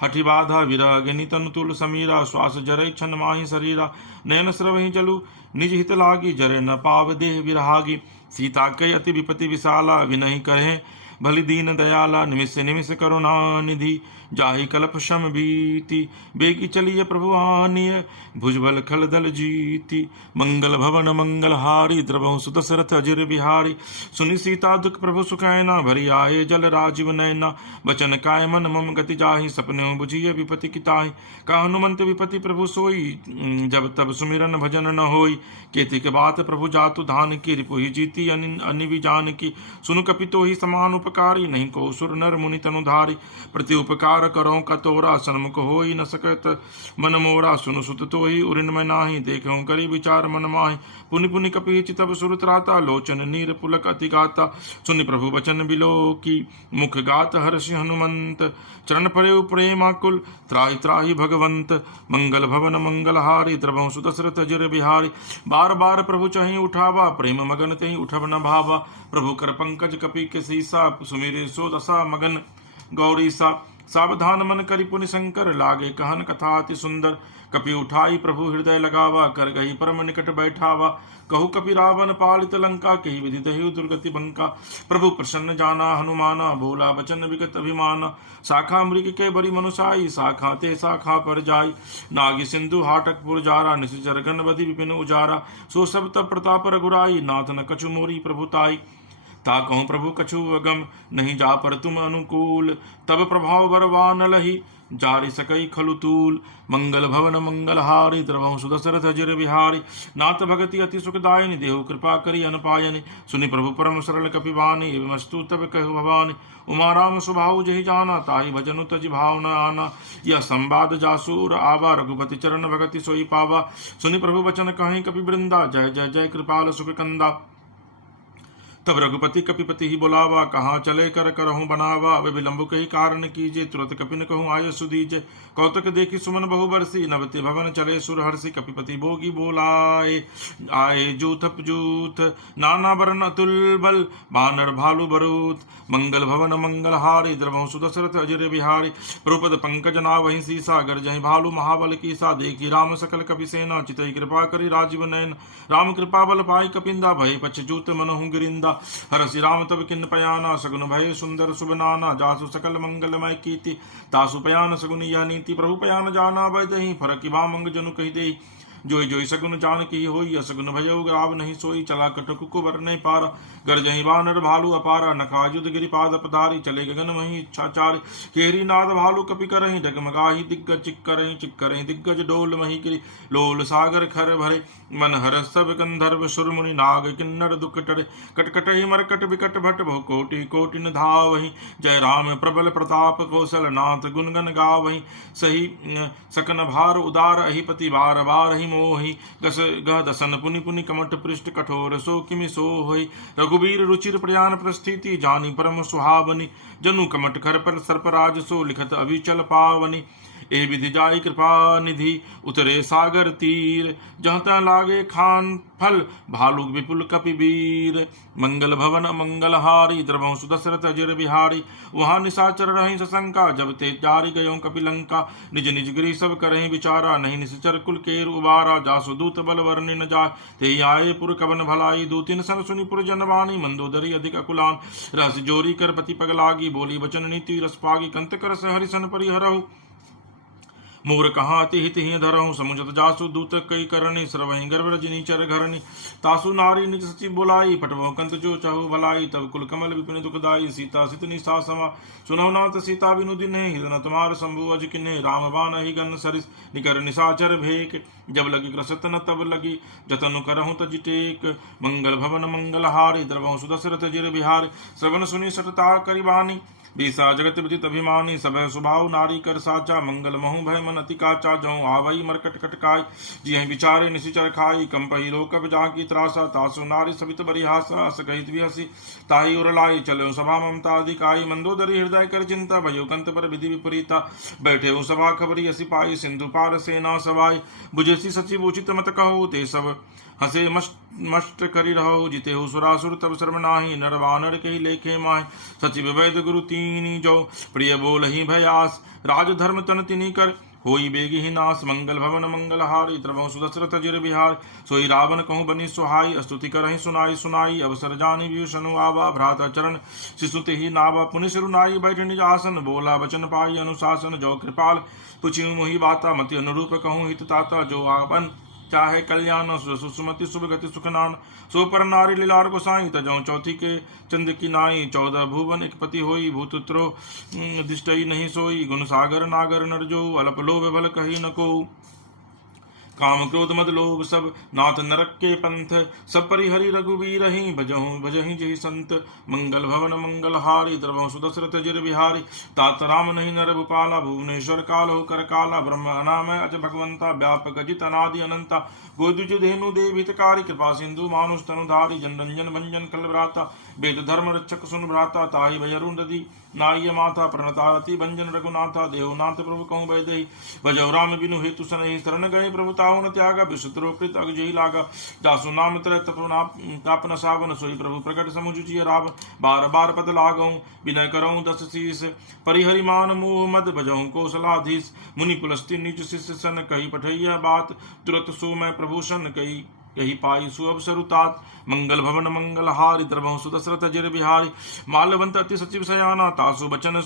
हठि बाधा विरह अग्नि तनु तुल समीरा। श्वास जरै छन माहि शरीरा, नयन स्रवहि जलु निज हित लागी। जरे न पाव देह विरहागी। सीता कई अति विपति विशाला, विनहि कहे भली दीन दयाला। निमिष निमिष करुणा निधि, जाहि कल्प शम बीती। बेगी चलिए प्रभु आनिय, भुजबल खल दल जीती। मंगल भवन मंगल हारी, द्रवंसु दशरथ अजर बिहारी। सुनि सीता दुख प्रभु सुखैना, भरी आए जल राजीव नैना। बचन काय मन मम गति जाहि, सपने बुझिय विपति किताहि। का हनुमंत विपति प्रभु सोई, जब तब सुमिरन भजन न होई। केतिक बात प्रभु जातु धान की, रिपुहि जीती अनिवि जान की। सुनु कपितो ही समान उपकारी, नहीं को सुर नर मुनि तनुधारी। प्रति उपकार करो कतोरा, सन्मुख होई न सकत मन मोरा। सुनु सुत तो ही उरिन में नाही, देखूं करी विचार मन माहि। पुनि पुनि कपि चितब सुर त्राता, लोचन नीर पुलक अति गाता। सुनि प्रभु बचन बिलो की, मुख गात हर्षि हनुमंत। चरण परे प्रेमाकुल, त्राहि त्राहि भगवंत। मंगल भवन मंगल हारी, द्रवंसु दशरथ अजर बिहारी। बार बार प्रभु चहि उठावा, प्रेम मगन तेहि उठब न भावा। प्रभु कर पंकज कपि के सीसा, सुमिरे सो दशा मगन गौरीसा। सावधान मन करि पुनि शंकर, लागे कहन कथा अति सुंदर। कपि उठाई प्रभु हृदय लगावा, कर गही परम निकट बैठावा। कहु कपि रावण पालित लंका, केहि विधि दहिउ दुर्गति बंका। प्रभु प्रसन्न जाना हनुमाना, बोला बचन विगत अभिमाना। शाखा मृग के बरी मनुषाई, शाखा ते शाखा पर जाई। नागी सिंधु हाटकपुर जारा, निश्चर गण बधि विपिन उजारा। सो सब तब प्रताप रघुराई, नाथ न कछु मोरी प्रभुताई। ता कहूँ प्रभु कछु अगम, नहीं जा पर तुम अनुकूल। तब प्रभाव बरवान लही, जारि सकई खलु तूल। मंगल भवन मंगल हारी, द्रवंसु दशरथ अजर बिहारी। नाथ भगति अति सुखदायिनी, देहु कृपा करी अनपायनि। सुनि प्रभु परम सरल कपिवानी, एवमस्तु तब कहु भवानी। उमा राम सुभाऊ जहि जाना, ताहि भजनु तजि भाव न आना। यह संवाद जासूर आवा, रघुपति चरण भगति सोई पावा। सुनि प्रभु वचन कहीं कपि वृंदा, जय जय जय कृपाल सुख कंदा। तब रघुपति कपिपति ही बुलावा, कहाँ चले कर करहूँ बनावा। वे विलंब कही कारण कीजे, तुरंत कपिन कहूँ आय सुदीजे। कौतुक देखी सुमन बहु बरसी, नवति भवन चले सुर हर्षि। कपिपति भोगी बोलाए, आए जूथ जूथ, नाना बरन अतुल बल, बानर भालू बरूथ। मंगल भवन मंगल हारी, द्रवंसु दशरथ अजर बिहारी। प्रभुपद पंकज नावहि सीसा, गरजहि भालू महाबल कीसा। देखी राम सकल कपि सेना, चितई कृपा करी राजीव नयन। राम कृपा बल पाई कपिंदा, भय पछ जूत मनहु गिरिंदा। हरसि राम तब किन्न पयाना, सगुन भय सुंदर शुभ नाना। जासु सकल मंगलमय कीर्ति, तासु पयान सगुन यह नीति। प्रभु पयान जाना बदहि, फरकि बामंग जनु कहि देहि। जोई जोई सगुन जानकी होई, असगुन भयउ ग्राव नहीं सोई। चला कटकु कुबर नहीं पारा, गरजहि बानर भालू अपारा। नखायुध गिरिपाद पधारी, चले गगन मही इच्छाचारी। केहरी नाद भालू कपि करहि, डगमगाही दिग्गज चिक्करहि दिग्गज डोल मही गिरि। लोल सागर खर भरे, मन हरस सब गंधर्व सुर मुनि नाग किन्नर दुख टरे। कटकटहि मरकट विकट भट, बहु कोटि कोटिन धावहि। जय राम प्रबल प्रताप कौशल, नाथ गुणगन गावहि। सही सकन भार उदार, अहिपति बार बार ही मोहि गस गह दसन पुनि पुनि कमठ पृष्ठ कठोर सो किमि सो होई रघुबीर रुचिर प्रयाण प्रस्थिति जानी परम सुहावनी जनु कमठ कर पर सर्पराज सो लिखत अविचल पावनी ए विधि जाई कृपा निधि उतरे सागर तीर जहाँ तहाँ लागे खान फल भालू विपुल कपिवीर मंगल भवन मंगल हारी द्रवहु सुदशरथ अजर बिहारी वहाँ निशाचर रही सशंका जब ते जारी गयो कपिलंका निज निज गृह सब करहि विचारा नहीं निश्चर कुल केर उबारा जासु दूत बल वर्णि न जा ते आए पुर कवन भलाई दूतिन सन सुनि पुर जनवाणी मंदोदरी अधिक अकुलान रस जोरी कर पति पग लागी बोली वचन नीति रस पागी कंत कर हरिसन परिहरहु मोर कहाँ अति हित ही धरहूँ समुझत जासु दूत कई करणी सरवहि गर्भ रजनी चर घरणी तासु नारी निज सची बोलाई पटवो कंत जो चाहु भलाई तब कुल कमल विपिन दुखदाई सीता सित निशा समा सुनौ नाथ सीता बिनु दिने हृदय तुम्हार शंभु अज किन्हे राम बाण ही गन सरिस निकर निशाचर भेक जब लगी ग्रसत न तब लगी जतनु करहूँ तज टेक मंगल भवन मंगल हारी द्रवहु सुदशरथ जिर बिहारी श्रवण सुनि सटता करिबानी बीसा जगत विदित अभिमानी सब स्वभाव नारी कर साचा मंगल महु भय मन अति काचा जौ आवई मरकट कटकाई जिह विचारे निशिचर खाई कंपही लोकब जाकी त्रासा तासु नारी सवित बरिहासा अस कहित विहसी ताही उर लाई चलो सभा ममता अधिकाई मंदोदरी हृदय कर चिंता भयो कंत पर विधि विपरीता बैठे हो सभा खबरी असी पाई सिंधु पार सेना सवाई बुझेसी सचिव उचित मत कहो ते सब हसे मष्ट करी रहो जिते हो सुरासुर तब शर्म नाही नर वानर के ही लेखे माहि सचिव वैद गुरु तीनी जो प्रिय बोल ही भयास राज धर्म तन तिनी कर होई बेगी ही नास मंगल भवन मंगल हारी द्रवहु सुदशरथ जिर बिहार सोई रावण कहूँ बनी सुहाई स्तुति करहि सुनाई सुनाई अवसर जानी विभूषणु आवा भ्राता चरण शिशुति ही नावा पुनि सिरुनाई बैठ निज आसन बोला वचन पाई अनुशासन जो कृपाल पुछियु मोहि बाता मति अनुरूप कहूँ हित ताता जो आवन चाहे कल्याण सुसुमति शुभ गति सुखनान सो पर नारी लीलार गोसाई तजौ चौथी के चंद की नाई 14 भुवन एक पति होई भूतत्रो दिष्टई नहीं सोई गुण सागर नागर नर जो अल्प लोभ भल कही न को काम क्रोध मद लोभ सब नाथ नरक के पंथ सब परिहरि रघुवीर ही भजहि जहि संत मंगल भवन मंगल हारी द्रवहु सुदशरथ जिर बिहारी तात राम नहीं नर भूपाला भुवनेश्वर काल हो कर काला ब्रह्म अनामय अज भगवंता व्यापक अजित अनादि अनंता गोद्विज धेनु देव हितकारी कृपा सिंधु मानुष तनुधारी जन रंजन भंजन कल भ्राता वेद धर्म रक्षक सुन भ्राता ताहि भयरुंदति नाय माता प्रणतारति भंजन रघुनाथा देवनाथ प्रभु कहूँ वैदेही भजौ राम बिनु हेतु सनहि शरण गए प्रभु ताऊ न त्यागा विशुद्रो कृत अगजही लागा जासु नाम त्रय तापन सावन सोई प्रभु प्रकट समुझिय राव बार बार पद लागऊ विनय करऊँ 10 शीस परिहरि मान मोह मद भजऊ कौशलाधीश मुनि पुलस्ति नीच शिष्य सन कही पठैया बात तुरत सो मैं प्रभूषण कही यही पाई सुअवसरुतात मंगल भवन मंगल हारि द्रवहु सुदशरथ जिर बिहारी माल्यवंत अति सचिव सयाना तासु बचन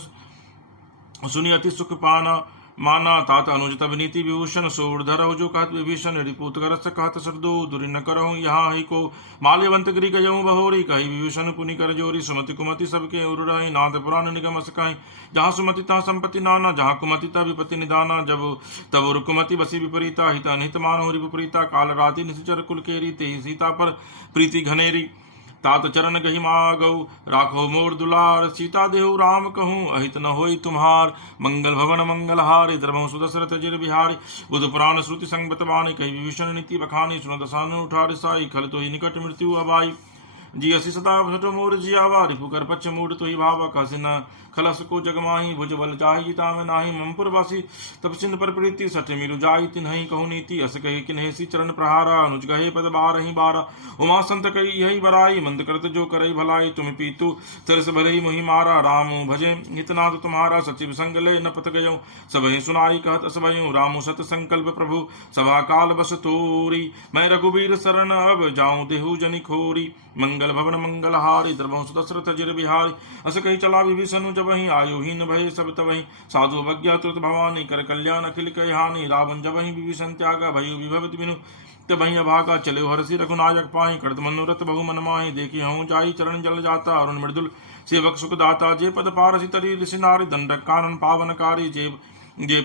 सुनि अति सुख पाना माना तात अनुज तब नीति विभूषण सोधर जो कहत विभीषण रिपुत करस कहत सरदो दुरि न करहु यहाँ ही को माल्यवंत गिरि गयऊ बहोरी कही विभूषण पुनि कर जोरी सुमति कुमति सबके उर रही नाथ पुराण निगम अस कहीं जहाँ सुमति तहाँ संपत्ति नाना जहाँ कुमति तहाँ विपत्ति निदाना जब तब रुकुमति बसी विपरीता हित अनहित मानो रिपुप्रीता काल राति निश्चर कुल केरी तेहि सीता पर प्रीति घनेरी तात चरण गहि मागौ राखो मोर दुलार सीता देहु राम कहूँ अहित न होई तुम्हार मंगल भवन मंगल हारी द्रवहु सुदशरथ जिर बिहारी बुध पुराण श्रुति संगत बाणी कही विभीषण नीति बखानी सुन दसानु उठार साई खल तो ही निकट मृत्यु अबाई जी असी सदा भटो मोर जियावा रिपु कर पक्ष मूड तो ही भावा कसिन खलस को जगमाही भुज बल चाही गीता में नाही ममपुर वासी तब सिंध पर प्रीति सठ मिरु जाई तिन्हि कहु नीति अस कहे किन्हेसी चरण प्रहारा अनुज गहे पद बारहि बारा उमा संत कही यही बराई मंद करत जो करई भलाई तुम पीतु सरस भले मोहि मारा राम भजे हितनाथ तुम्हारा सचिव संग ले न पत गयो सबहि सुनाई कहत असभयो राम सत संकल्प प्रभु सभा काल बस तोरी मैं रघुबीर शरण अब जाऊं देहु जनि खोरी मंगल भवन मंगल हारी द्रवहु सुदशरथ जिर बिहारी अस कही चला विभीषण जब वहीं आयुहीन भय सब तवहीं साधु अवज्ञा तुरत भवानी कर कल्याण अखिल कही हानि रावण जब वहीं विभीषण त्यागा भयो विभवति बिनु तबहि अभागा चले हरसी रघुनायक पाहि करत मनोरथ बहु मन माहि देखी हूँ जाई चरण जल जाता अरुण मृदुल सेवक सुख दाता जे पद पारसी तरी ऋषि नारी दंडक कानन पावनकारी जे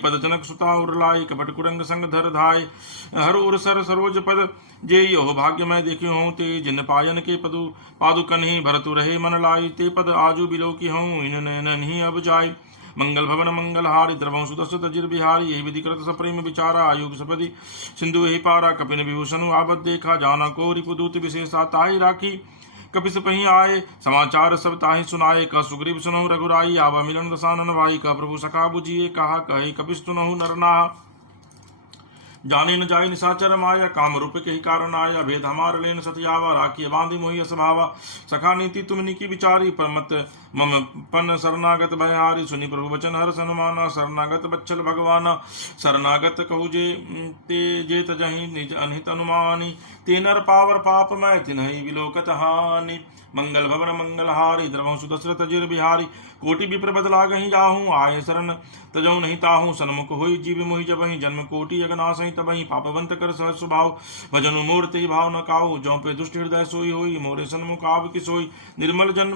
पद जनक सुता उरलाई कपट कुरंग संग धर धाय हर उर सर सरोज पद जे यो भाग्य मैं देखी हूँ ते जिन पायन के पादुकन ही भरतु रहे मन लाई ते पद आजू बिलो की हूँ इन नैनन ही अब जाय मंगल भवन मंगलहारी द्रवं सुदस्य तजिर्बिहारी यही विधिकृत सप्रेम विचारा आयुग सपदि सिंधु यही पारा कपिन विभूषण आवत देखा जाना को रिपुदूत विशेषा ताई राखी कपिस पही आए समाचार सब ताहि सुनाए का सुग्रीव सुनहु रघुराई आवा मिलन दसानन भाई का प्रभु सखा बुझिए कहा कहे कपिस सुनहु नरना जाने न जाय निशाचर माया काम रूप के ही कारण आया भेद हमार लेन सतियावा राखी बांधि मोहि स्वभावा सखा नीति तुमनि की विचारी पर मत मम पन शरणागत भयहारी सुनि प्रभु वचन हर सनुमाना शरणागत बच्चल भगवाना शरणागत कहु ते जेत जहि निज अनहित अनुमानी ते नर पावर पाप मैं तिन्हि विलोकत हानि मंगल भवन मंगलहारी द्रवं सुदशरथ जिर बिहारी कोटि विप्र बदला गही जाहूँ आये शरण तजऊ नहीं ताहूँ सन्मुख हुई जीव मोहि जबहि जन्म कोटि अगनासहि तबहि पापवंत कर सहज स्वभाव भजनु मूर्ति भाव न काऊ जौ पे दुष्ट हृदय सोई होई मोरे सन्मुख आव कि सोई निर्मल जन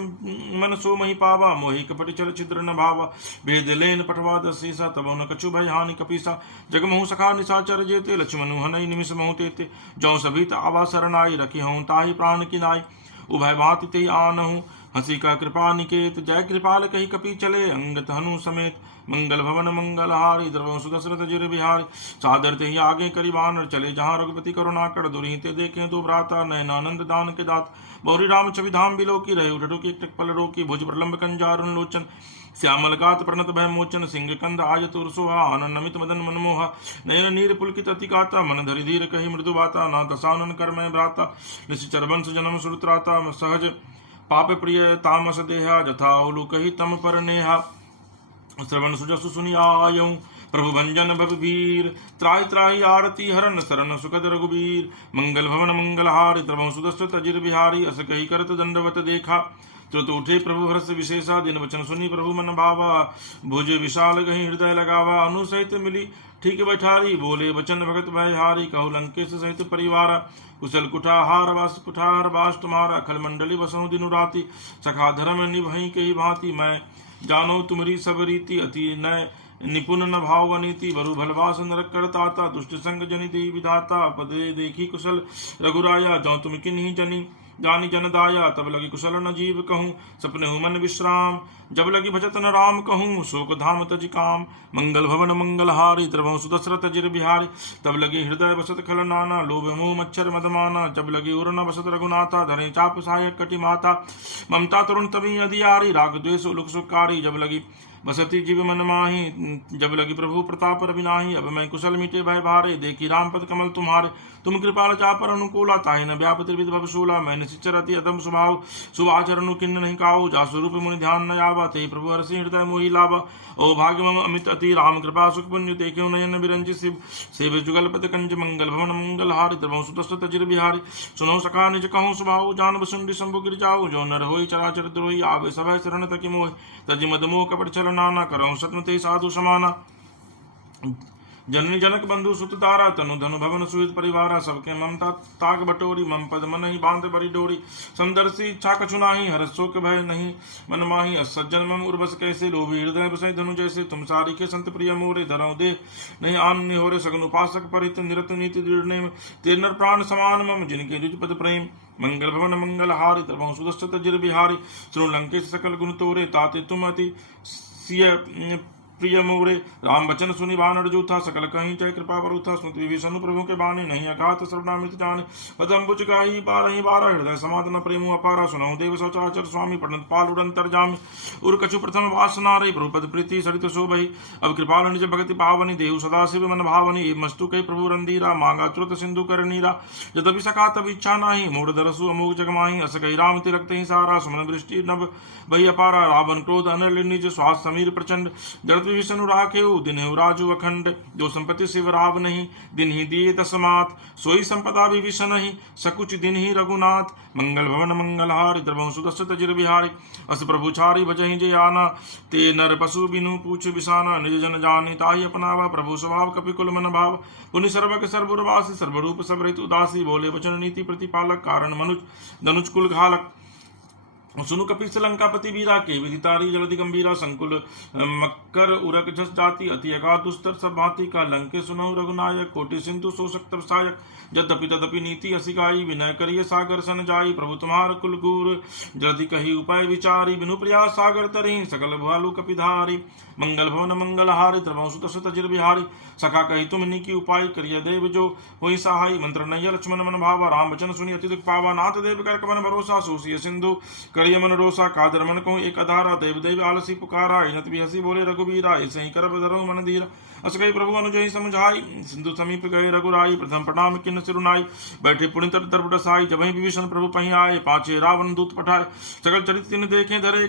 मन सो मही पावा मोहि कपटि चल छिद्र न भावा भेद लेन पठवा दसीसा तबो न कछु भय हानि कपीसा जगमहु सखा निशाचर जेते लक्ष्मणु हनई निमिष महु तेते जौ सभी आवा शरणाई रखी हूँ ताहि प्राण की नाई उभय भांति ते आनहु हंसी का कृपा निकेत जय कृपाल कही कपि चले अंगत हनु समेत मंगल भवन मंगलहारी द्रवं सुदशरथ जिर बिहारी सादर ते ही आगे करी बानर चले जहाँ रघुपति करुणा कर दुरी ते देखे दो भ्राता नयनानंद दान के दात बौरी राम छवि धाम बिलो की रहे उठटू की पल रोकी भुज प्रलंब कंजारुण लोचन श्यामलकात प्रणत भय मोचन सिंह कंद आज तुरसोहा आनंद नमित मदन मनमोहा नयन नीर पुलकित अतिकाता मन धरि धीर कही मृदु बाता ना दसानन कर मैं भ्राता निश्चर वंश जन्म सुरत्राता सहज पाप प्रिय तामस देहा जथा उलु कही तम पर नेहा श्रवण सुजसु सुनि आयऊ प्रभु भंजन भव वीर त्राहि त्राहि आरती हरण शरण सुखद रघुबीर मंगल भवन मंगलहारी द्रवं सुदस्य तजिर बिहारी अस कही करत दंडवत देखा तुरत उठे प्रभु हर्ष विशेषा दिन वचन सुनी प्रभु मन भावा भुज विशाल गही हृदय लगावा अनुसहित मिली ठीक बैठारी बोले वचन भगत भयहारी कहु लंकेश सहित परिवार कुशल कुठार वास तुम्हारा खल मंडली बसों दिनु राति सखा धर्म निभई के ही भांति मैं जानो तुम्हारी सब रीति अति नय निपुण न भाव नीति वरु भलवास नरक करताता दुष्ट संग जनिति विधाता पदे देखी कुशल रघुराया जौ तुम किन्हीं जनी जानी जनदाया तब लगी कुशल न जीव कहूँ सपने हूँ मन विश्राम जब लगी भजत न राम कहूँ शोक धाम तज काम मंगल भवन मंगलहारी द्रवं सुदशरथ जिर बिहारी तब लगी हृदय बसत खल नाना लोभ मोह मच्छर मदमाना जब लगी उर न बसत रघुनाथा धरे चाप सहायक कटि माता ममता तरुण तभी अधियारी राग द्वेष उलुक सुकारी जब लगी बसती जीव मन माही जब लगी प्रभु प्रताप रविनाही अब मैं कुशल मिटे भय भारे देखी राम पद कमल तुम्हारे तुम कृपाल चापर अनुकूला ताहि न व्याप त्रिविध भवशूला मैं निश्चर अति अदम स्वभाव शुभ आचरण किन्न नहीं काऊ जा स्वरूप मुनि ध्यान न आवा ते प्रभु हर्षि हृदय मोहि लाभा ओ भाग्य मम अमित अति राम कृपा सुख पुण्य देखे नयन विरंजि शिव सेव जुगल पद कंज मंगल भवन मंगल हारि द्रवं सुदशरथ जिर बिहारी सुनो सखा निज कहूँ स्वभाव जान बसुंडी शंभु गिर जाऊ जो नर होई चराचर द्रोही आवे सभय शरण तकी मोह तजि मद मोह कपट चल नाना करऊँ सतमते साधु समाना जननी जनक बंधु सुत तारा तनु धनु भवन सुहित परिवारा सबके ममता ताग बटोरी मम पद मन ही बांध बड़ी डोरी समदर्शी इच्छा कछु नाही हर शोक भय नहीं मन माही असज्जन मम उर्वस कैसे लोभी हृदय बसई धनु जैसे तुम सारी के संत प्रिय मोरे धरऊ दे नहीं आन निहोरे सगन उपासक परित निरत नीति दृढ़ ते नर प्राण समान मम जिनके द्विज पद प्रेम मंगल भवन मंगल हारी द्रवं सुदशरथ जिर बिहारी सुनो लंकेश सकल गुण तोरे ताते तुम अति सिय प्रिय मोरे राम बचन सुनि बानर जूथा सकल कहीं जय कृपा बरूथा स्मृति विभीषण प्रभु के बानी नहीं अघात सर्वनामित जाने पदम्बुज गाही बारह हृदय समाधन प्रेम अपारा सुनहु देव सचाचर स्वामी पठन पाल उड़ंतर जामी उर कछु प्रथम वासना रही प्रभु पद प्रीति सरित शोभई अब कृपाल निज भगति पावनी देव सदाशिव मन भावनी ए मस्तु कई प्रभु रंधीरा मांगा तुरत सिंधु कर नीरा जदपि सका तब इच्छा नाही मूढ़ दरसु अमोघ जगमाही अस कही राम तिलक ही सारा सुमन दृष्टि नभ भई अपारा रावण क्रोध अनल निज श्वास समीर प्रचंड जड़त विष्णु राखेऊ दिन राजू अखंड जो संपत्ति शिव राव नहीं दिन ही दिए दसमात सोई संपदा विभीषण नहीं सकुच दिन ही रघुनाथ मंगल भवन मंगलहारी द्रवं सुदशरथ जिर बिहारी अस प्रभु छारी भजहि जय आना ते नर पशु बिनु पूछ बिसाना निज जन जानी ताहि अपनावा प्रभु स्वभाव कपिकुल मन भाव पुनि सर्वक सर्वुरवासी सर्वरूप सब रहित उदासी बोले वचन नीति प्रतिपालक कारण मनुज धनुज कुल घालक सुनु कपि लंकापति वीरा के विदितारी जलधि गंभीरा संकुल मक्कर उरक जस जाति अति अगा दुस्तर सब भांति का लंके सुनहु रघुनायक कोटि सिंधु शोषक तरसायक यद्यपि तदपि नीति असिगाई विनय करिय सागर सन जाई प्रभु तुम्हार कुलगुर जलधि कही उपाय विचारी बिनु प्रयास सागर तरही सकल भालु कपिधारी मंगल भवन मंगल हारि त्रिवंशुत सुत जिर बिहारी सखा कही तुम की उपाय करिय देव जो होई सहाय मंत्र नैय लक्ष्मण मन भावा राम वचन सुनी अति दुख पावा नाथ देव कर कवन भरोसा सोसिय सिंधु करिय मन रोसा कादर मन को एक अधारा देव देव आलसी पुकारा इनत भी हसी बोले रघुबीरा ऐसे ही कर धरो मन धीरा अस कही प्रभु अनुजहि समझाई सिंधु समीप गए रघुराई प्रथम प्रणाम किन्न सिरुनाई बैठे पुण्य दर्प डसाई जब विभीषण प्रभु पही आए पाछे रावण दूत पठाए सकल चरित तिन देखे धरे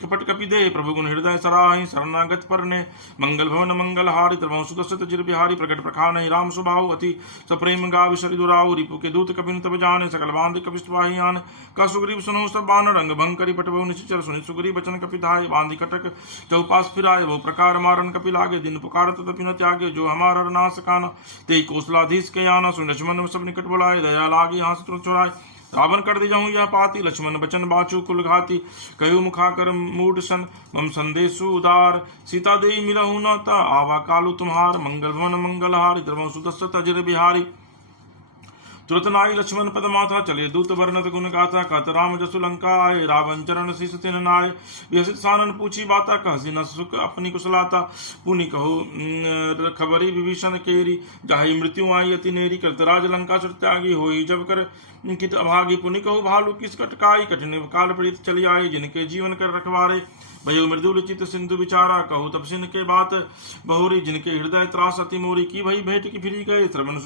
कपट कपि दे प्रभु गुण हृदय सराहि शरणागत परने मंगल भवन मंगल हारि त्रिवंशुत सुत जिर बिहारी प्रकट प्रखान राम सुबाहु अति सप्रेम गावि सरि दुराऊ रिपु के दूत कपिन तब जाने सकल बांध कपिष्ट आन का सुग्रीव सुनो सब बान रंग भंग करि पटबहु निश्चर सुनि सुग्रीव बचन कपि धाय बांधि कटक चौपास फिराए बहु प्रकार मारन कपि लागे दिन पुकार तपि न त्यागे जो हमारा नाश काना ते कौशलाधीश के आना सुन लक्ष्मण सब निकट बुलाए दया लागी हाथ चुराए रावण कर दे जाऊं यह पाती लक्ष्मण बचन बाचु कुल घाती कयु मुखाकर मूड सन मम संदेशु उदार सीता देई मिलहु न ता आवा कालु तुम्हार मंगल भवन मंगल हारि त्रिवंशु दशरथ अजर बिहारी तुरत नाई लक्ष्मण पद माथा चले दूत वर्णत गुण गाथा कहत राम जसु लंका आए रावण चरण शीस तिन नाय व्यसित सानन पूछी बाता कहसी न सुख अपनी कुशलाता पुनि कहो खबरी विभीषण केरी जाहि मृत्यु आई अति नेरी कृतराज लंका सुर त्यागी होई जब कर कित अभागी पुनि कहो भालू किस कटकाई कठिन काल प्रीत चली आई जिनके जीवन कर रखवारे भयो मृदुल चित सिंधु विचारा कहु तब सिन के बात बहुरी जिनके हृदय त्रास अति मोरी की भई भेंट की फिरी गए श्रवण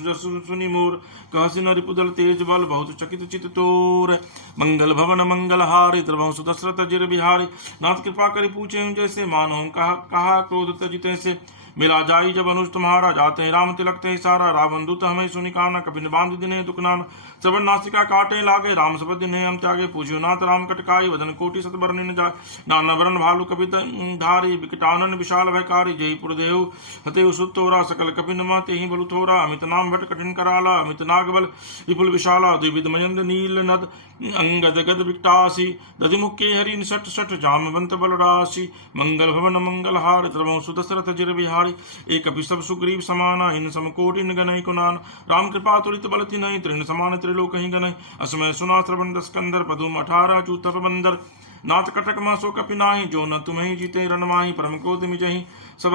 सुनि मोर कहसिन रिपुदल तेज बल बहुत चकित चित तोर मंगल भवन मंगल हारि त्रिवंशु दशरथ जिर बिहारी नाथ कृपा करि पूछे जैसे मानो कहा क्रोध तजिते से मिला जाई जब अनुज तुम्हारा जाते हैं राम तिलक ते सारा रावण दूत हमें सुनि काना कपिन बांध दिने दुखनान श्रवण नासिका काटे लागे राम सब दिन हम त्यागे पूज्यो नाथ राम कटकाई वदन कोटि सत बरन न जाय नाना वरण भालु कपित धारी विकटानन विशाल भयकारी जय पुरदेव हते सुतोरा सकल कपिन मते ही बलु थोरा अमित नाम भट कठिन कराला अमित नागबल विपुल विशाला द्विविध मयंद नील नद अंगद गद विकटासी दधि मुक्के हरि सट सट जामवंत बलराशि मंगल भवन मंगल हार त्रिवंशु दशरथ जिर बिहारी एक सब सुग्रीव समाना इन समकोटिन गणय कुनान राम कृपा तुरित बलति नहीं तृण समान त्रिलोक ही गणय असमय सुना श्रवण स्कंदर पदुम 18 चूत बंदर नाथ कटक सो कपि नाही जो न तुम्हें जीते रण माही परम क्रोध मिजहि सब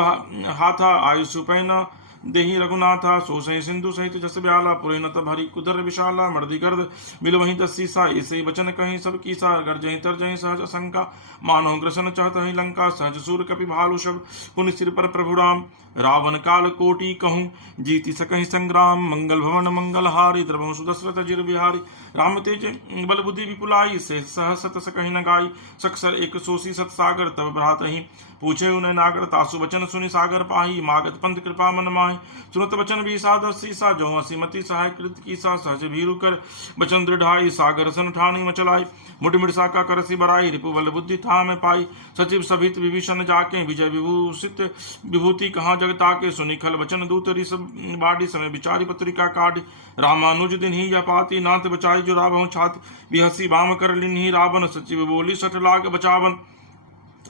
हाथा आयुषु पैना देहि रघुनाथा सोसहि सिंधु सहित जस ब्याला पुरे न तब हरि कुदर विशाला मर्दि गर्द मिल वहीं दसीसा ऐसे वचन कहीं सब कीसा गर्जहि तरजहि सहज शंका मानो ग्रसन चाहत ही लंका सहज सूर कपि भालु शब पुनि सिर पर प्रभु राम रावण काल कोटि कहूँ जीति सकहि संग्राम मंगल भवन मंगल हारि त्रिवंशु दशरथ जिर बिहारी राम तेज बल बुद्धि विपुलाई से सहसत सकहि न गाई सक्सर एक सोसी सत सागर तब भ्रात ही पूछे उन्हें नागर तासु वचन सुनि सागर पाही मागत पंथ कृपा मन माही सुनत वचन भी सादर सीसा जो असीमति सहाय कृत कीसा सहज भीरु कर वचन दृढ़ाई सागर सन ठानी मचलाई मुठ मिट साका करसी बराई रिपु बल बुद्धि था में पाई सचिव सभित विभीषण जाके विजय विभूषित विभूति कहाँ जगता के सुनि खल वचन दूत रिस बाडी समय विचारी पत्रिका काढ़ रामानुज दिन ही या पाती नाथ बचाई जो रावण छाती बिहसी बाम कर लिन्ही रावण सचिव बोली सठ लाग बचावन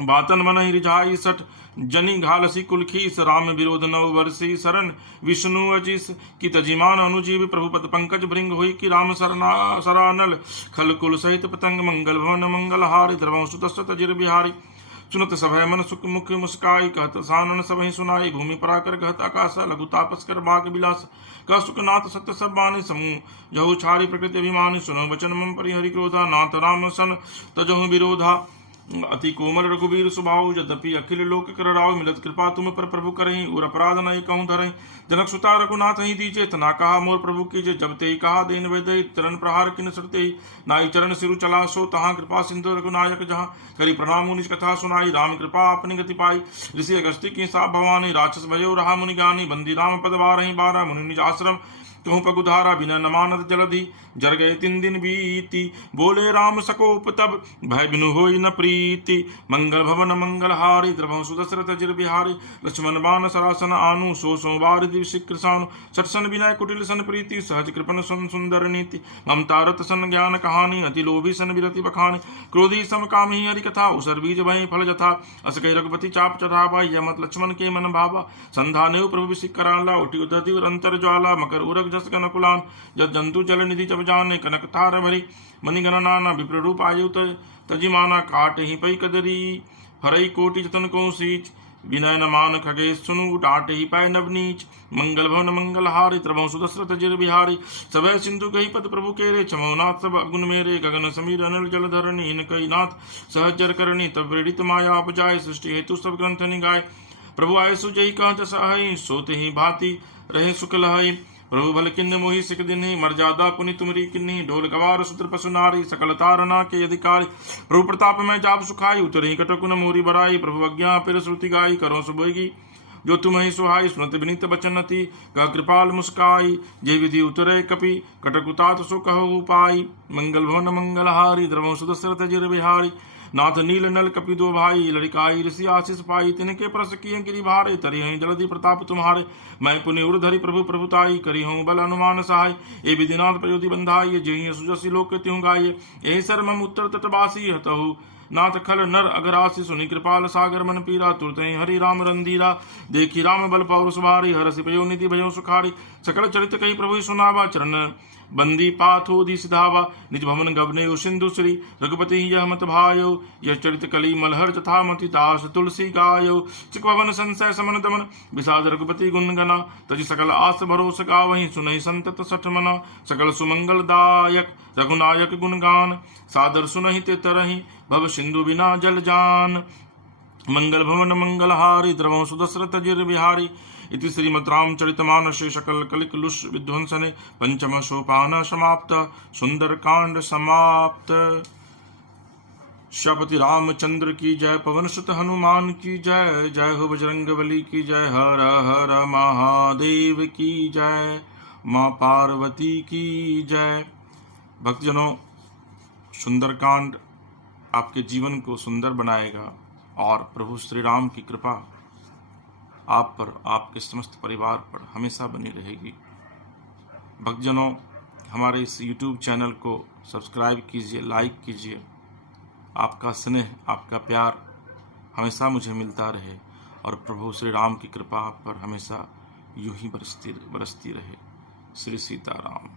बातन मन ही रिझाई सठ जनी घालसी कुलखीस राम विरोध नव वर्षी शरण विष्णु अजिस की तजिमान अनुजीव प्रभु पद पंकज भृंग हुई कि राम सरानल खल कुल सहित पतंग मंगल भवन मंगल हारि त्रिवंशु दशरथ जिर बिहारी सुनत सभय मन सुख मुख मुस्काई कहत सानन सब ही सुनाई भूमि पराकर कहत आकाश लघु तापस कर भाग विलास कह सुखनाथ सत्य सब बानी समूह जहु छारी प्रकृति अभिमानी सुनो वचन मम परिहरि क्रोधा नाथ राम सन तजहु विरोधा अति कोमल रघुबीर स्वभाव यद्यपि अखिल लोक कर राव मिलत कृपा तुम पर प्रभु करही और अपराध नहीं कहूँ धरही जनक सुता रघुनाथ ही दीजे तना कहा मोर प्रभु कीजे जब ते कहा देन वेदई चरण प्रहार किन सरते नाई चरण सिरु चला सो तहाँ कृपा सिंधु रघुनायक जहाँ करी प्रणाम मुनि कथा सुनाई राम कृपा अपनी गति पाई ऋषि अगस्त्य की साप भवानी राक्षस भयो रहा मुनि ज्ञानी बंदी राम पद बारही बारह मुनि निज आश्रम कहूँ पगुधारा बिना न मानत जलधि, जर गए 3 दिन बीती, बोले राम सकोप तब, भय बिनु होई न प्रीति। मंगल भवन मंगल हारी, द्रवहु सुदशरथ जिर बिहारी, लक्ष्मण बाण सरासन आनु, सो बार दिव शीघ्र सानु। सटसन विनय कुटिल सन प्रीति, सहज कृपन सन सुंदर नीति। ममता रत सन ज्ञान कहानी, अति लोभी सन विरति बखानी। क्रोधी सम कामहि हरि कथा, उसर बीज भय फल जथा। अस कहि रघुपति चाप चढ़ावा, यमत लक्ष्मण के मन भावा। संधानेउ प्रभु विसिक कराला, उठी उदधि अंतर ज्वाला। मकर उरग जस कन कुलान, जस जंतु जल निधि जब जाने। कनक तार भरी मणि गण नाना, विप्र रूप आयु तजि माना। काट ही पई कदरी, हरई कोटि जतन को सीच। विनय न मान खगे सुनु, डांटे ही पाए नवनीच। मंगल भवन मंगल हारी, द्रवहु सुदशरथ जिर बिहारी। सभय सिंधु कही पद प्रभु केरे, छमो नाथ सब अगुन मेरे। गगन समीर अनिल जल धरणी, इन कही नाथ सहज जर करणी। तब प्रेरित माया उपजाय, सृष्टि हेतु सब ग्रंथ निगाय। प्रभु आय सुजहि कहत सहाय, सोते ही भांति रहे सुख लहाई। प्रभु भल किन्न मोहि सिख दिन्हि, मर्यादा पुनि तुमरी किन्हि। ढोल गवार सुत्र पशु नारी, सकल तारना के अधिकारी। प्रभु प्रताप में जाप सुखाई, उतरहि कटक न मोरी बराई। प्रभु आज्ञा फिर श्रुति गाई, करो सुबोगी जो तुम्हें सुहाई। सुनत विनीत बचनति, कह कृपाल मुस्काई। जय विधि उतरे कपि, कटक उतात सो कहु पाई। मंगल भवन मंगल हारी, द्रवहु सुदशरथ जिर बिहारी। नाथ नील नल कपि दो भाई, लड़िकाई ऋषि आशीष पाई। तिनके प्रस किए गिरि भारे, तरि हहीं जलधि प्रताप तुम्हारे। मैं पुनि उर्धरि प्रभु प्रभुताई, करी हूँ बल अनुमान सहाय। ए विधिनाथ प्रयोधि बंधाई, जहि सुजसि लोक त्यों गाये। एहि सर मम उत्तर तटवासी, हतहु नाथ खल नर अघरासी। सुनि कृपाल सागर मन पीरा, तुरत ही हरि राम रंधीरा। देखी राम बल पौर सुभारी, हरसि पयो निधि भयो सुखारी। सकल चरित कही प्रभु सुनावा, चरण बंदी पाथोधि सिधावा। निज भवन गवने सिंधु श्री, रघुपति यह मत भायो। यह चरित कली मलहर तथा मति, दास तुलसी गायो। चिक भवन संशय समन दमन, विषाद रघुपति गुण गना। तजि सकल आस भरोस गावहीं, सुनहि संतत सठ मना। सकल सुमंगल दायक रघुनायक गुणगान, सादर सुनहि ते तरहि, भव सिंधु बिना जल जान। मंगल भवन मंगल हारी, द्रवहु सुदशरथ जिर बिहारी। इति श्रीमद् रामचरितमानसे सकल कलिकलुष विध्वंसने पंचम सोपान समाप्त। सुंदर कांड समाप्त। श्यापति रामचंद्र की जय, पवन सुत हनुमान की जय। जय हो बजरंगबली की जय, हर हर महादेव की जय। माँ पार्वती की जय। भक्तजनों, सुंदरकांड आपके जीवन को सुंदर बनाएगा और प्रभु श्री राम की कृपा आप पर, आपके समस्त परिवार पर हमेशा बनी रहेगी। भक्तजनों, हमारे इस YouTube चैनल को सब्सक्राइब कीजिए, लाइक कीजिए। आपका स्नेह, आपका प्यार हमेशा मुझे मिलता रहे और प्रभु श्री राम की कृपा आप पर हमेशा यूं ही बरसती रहे। श्री सीताराम।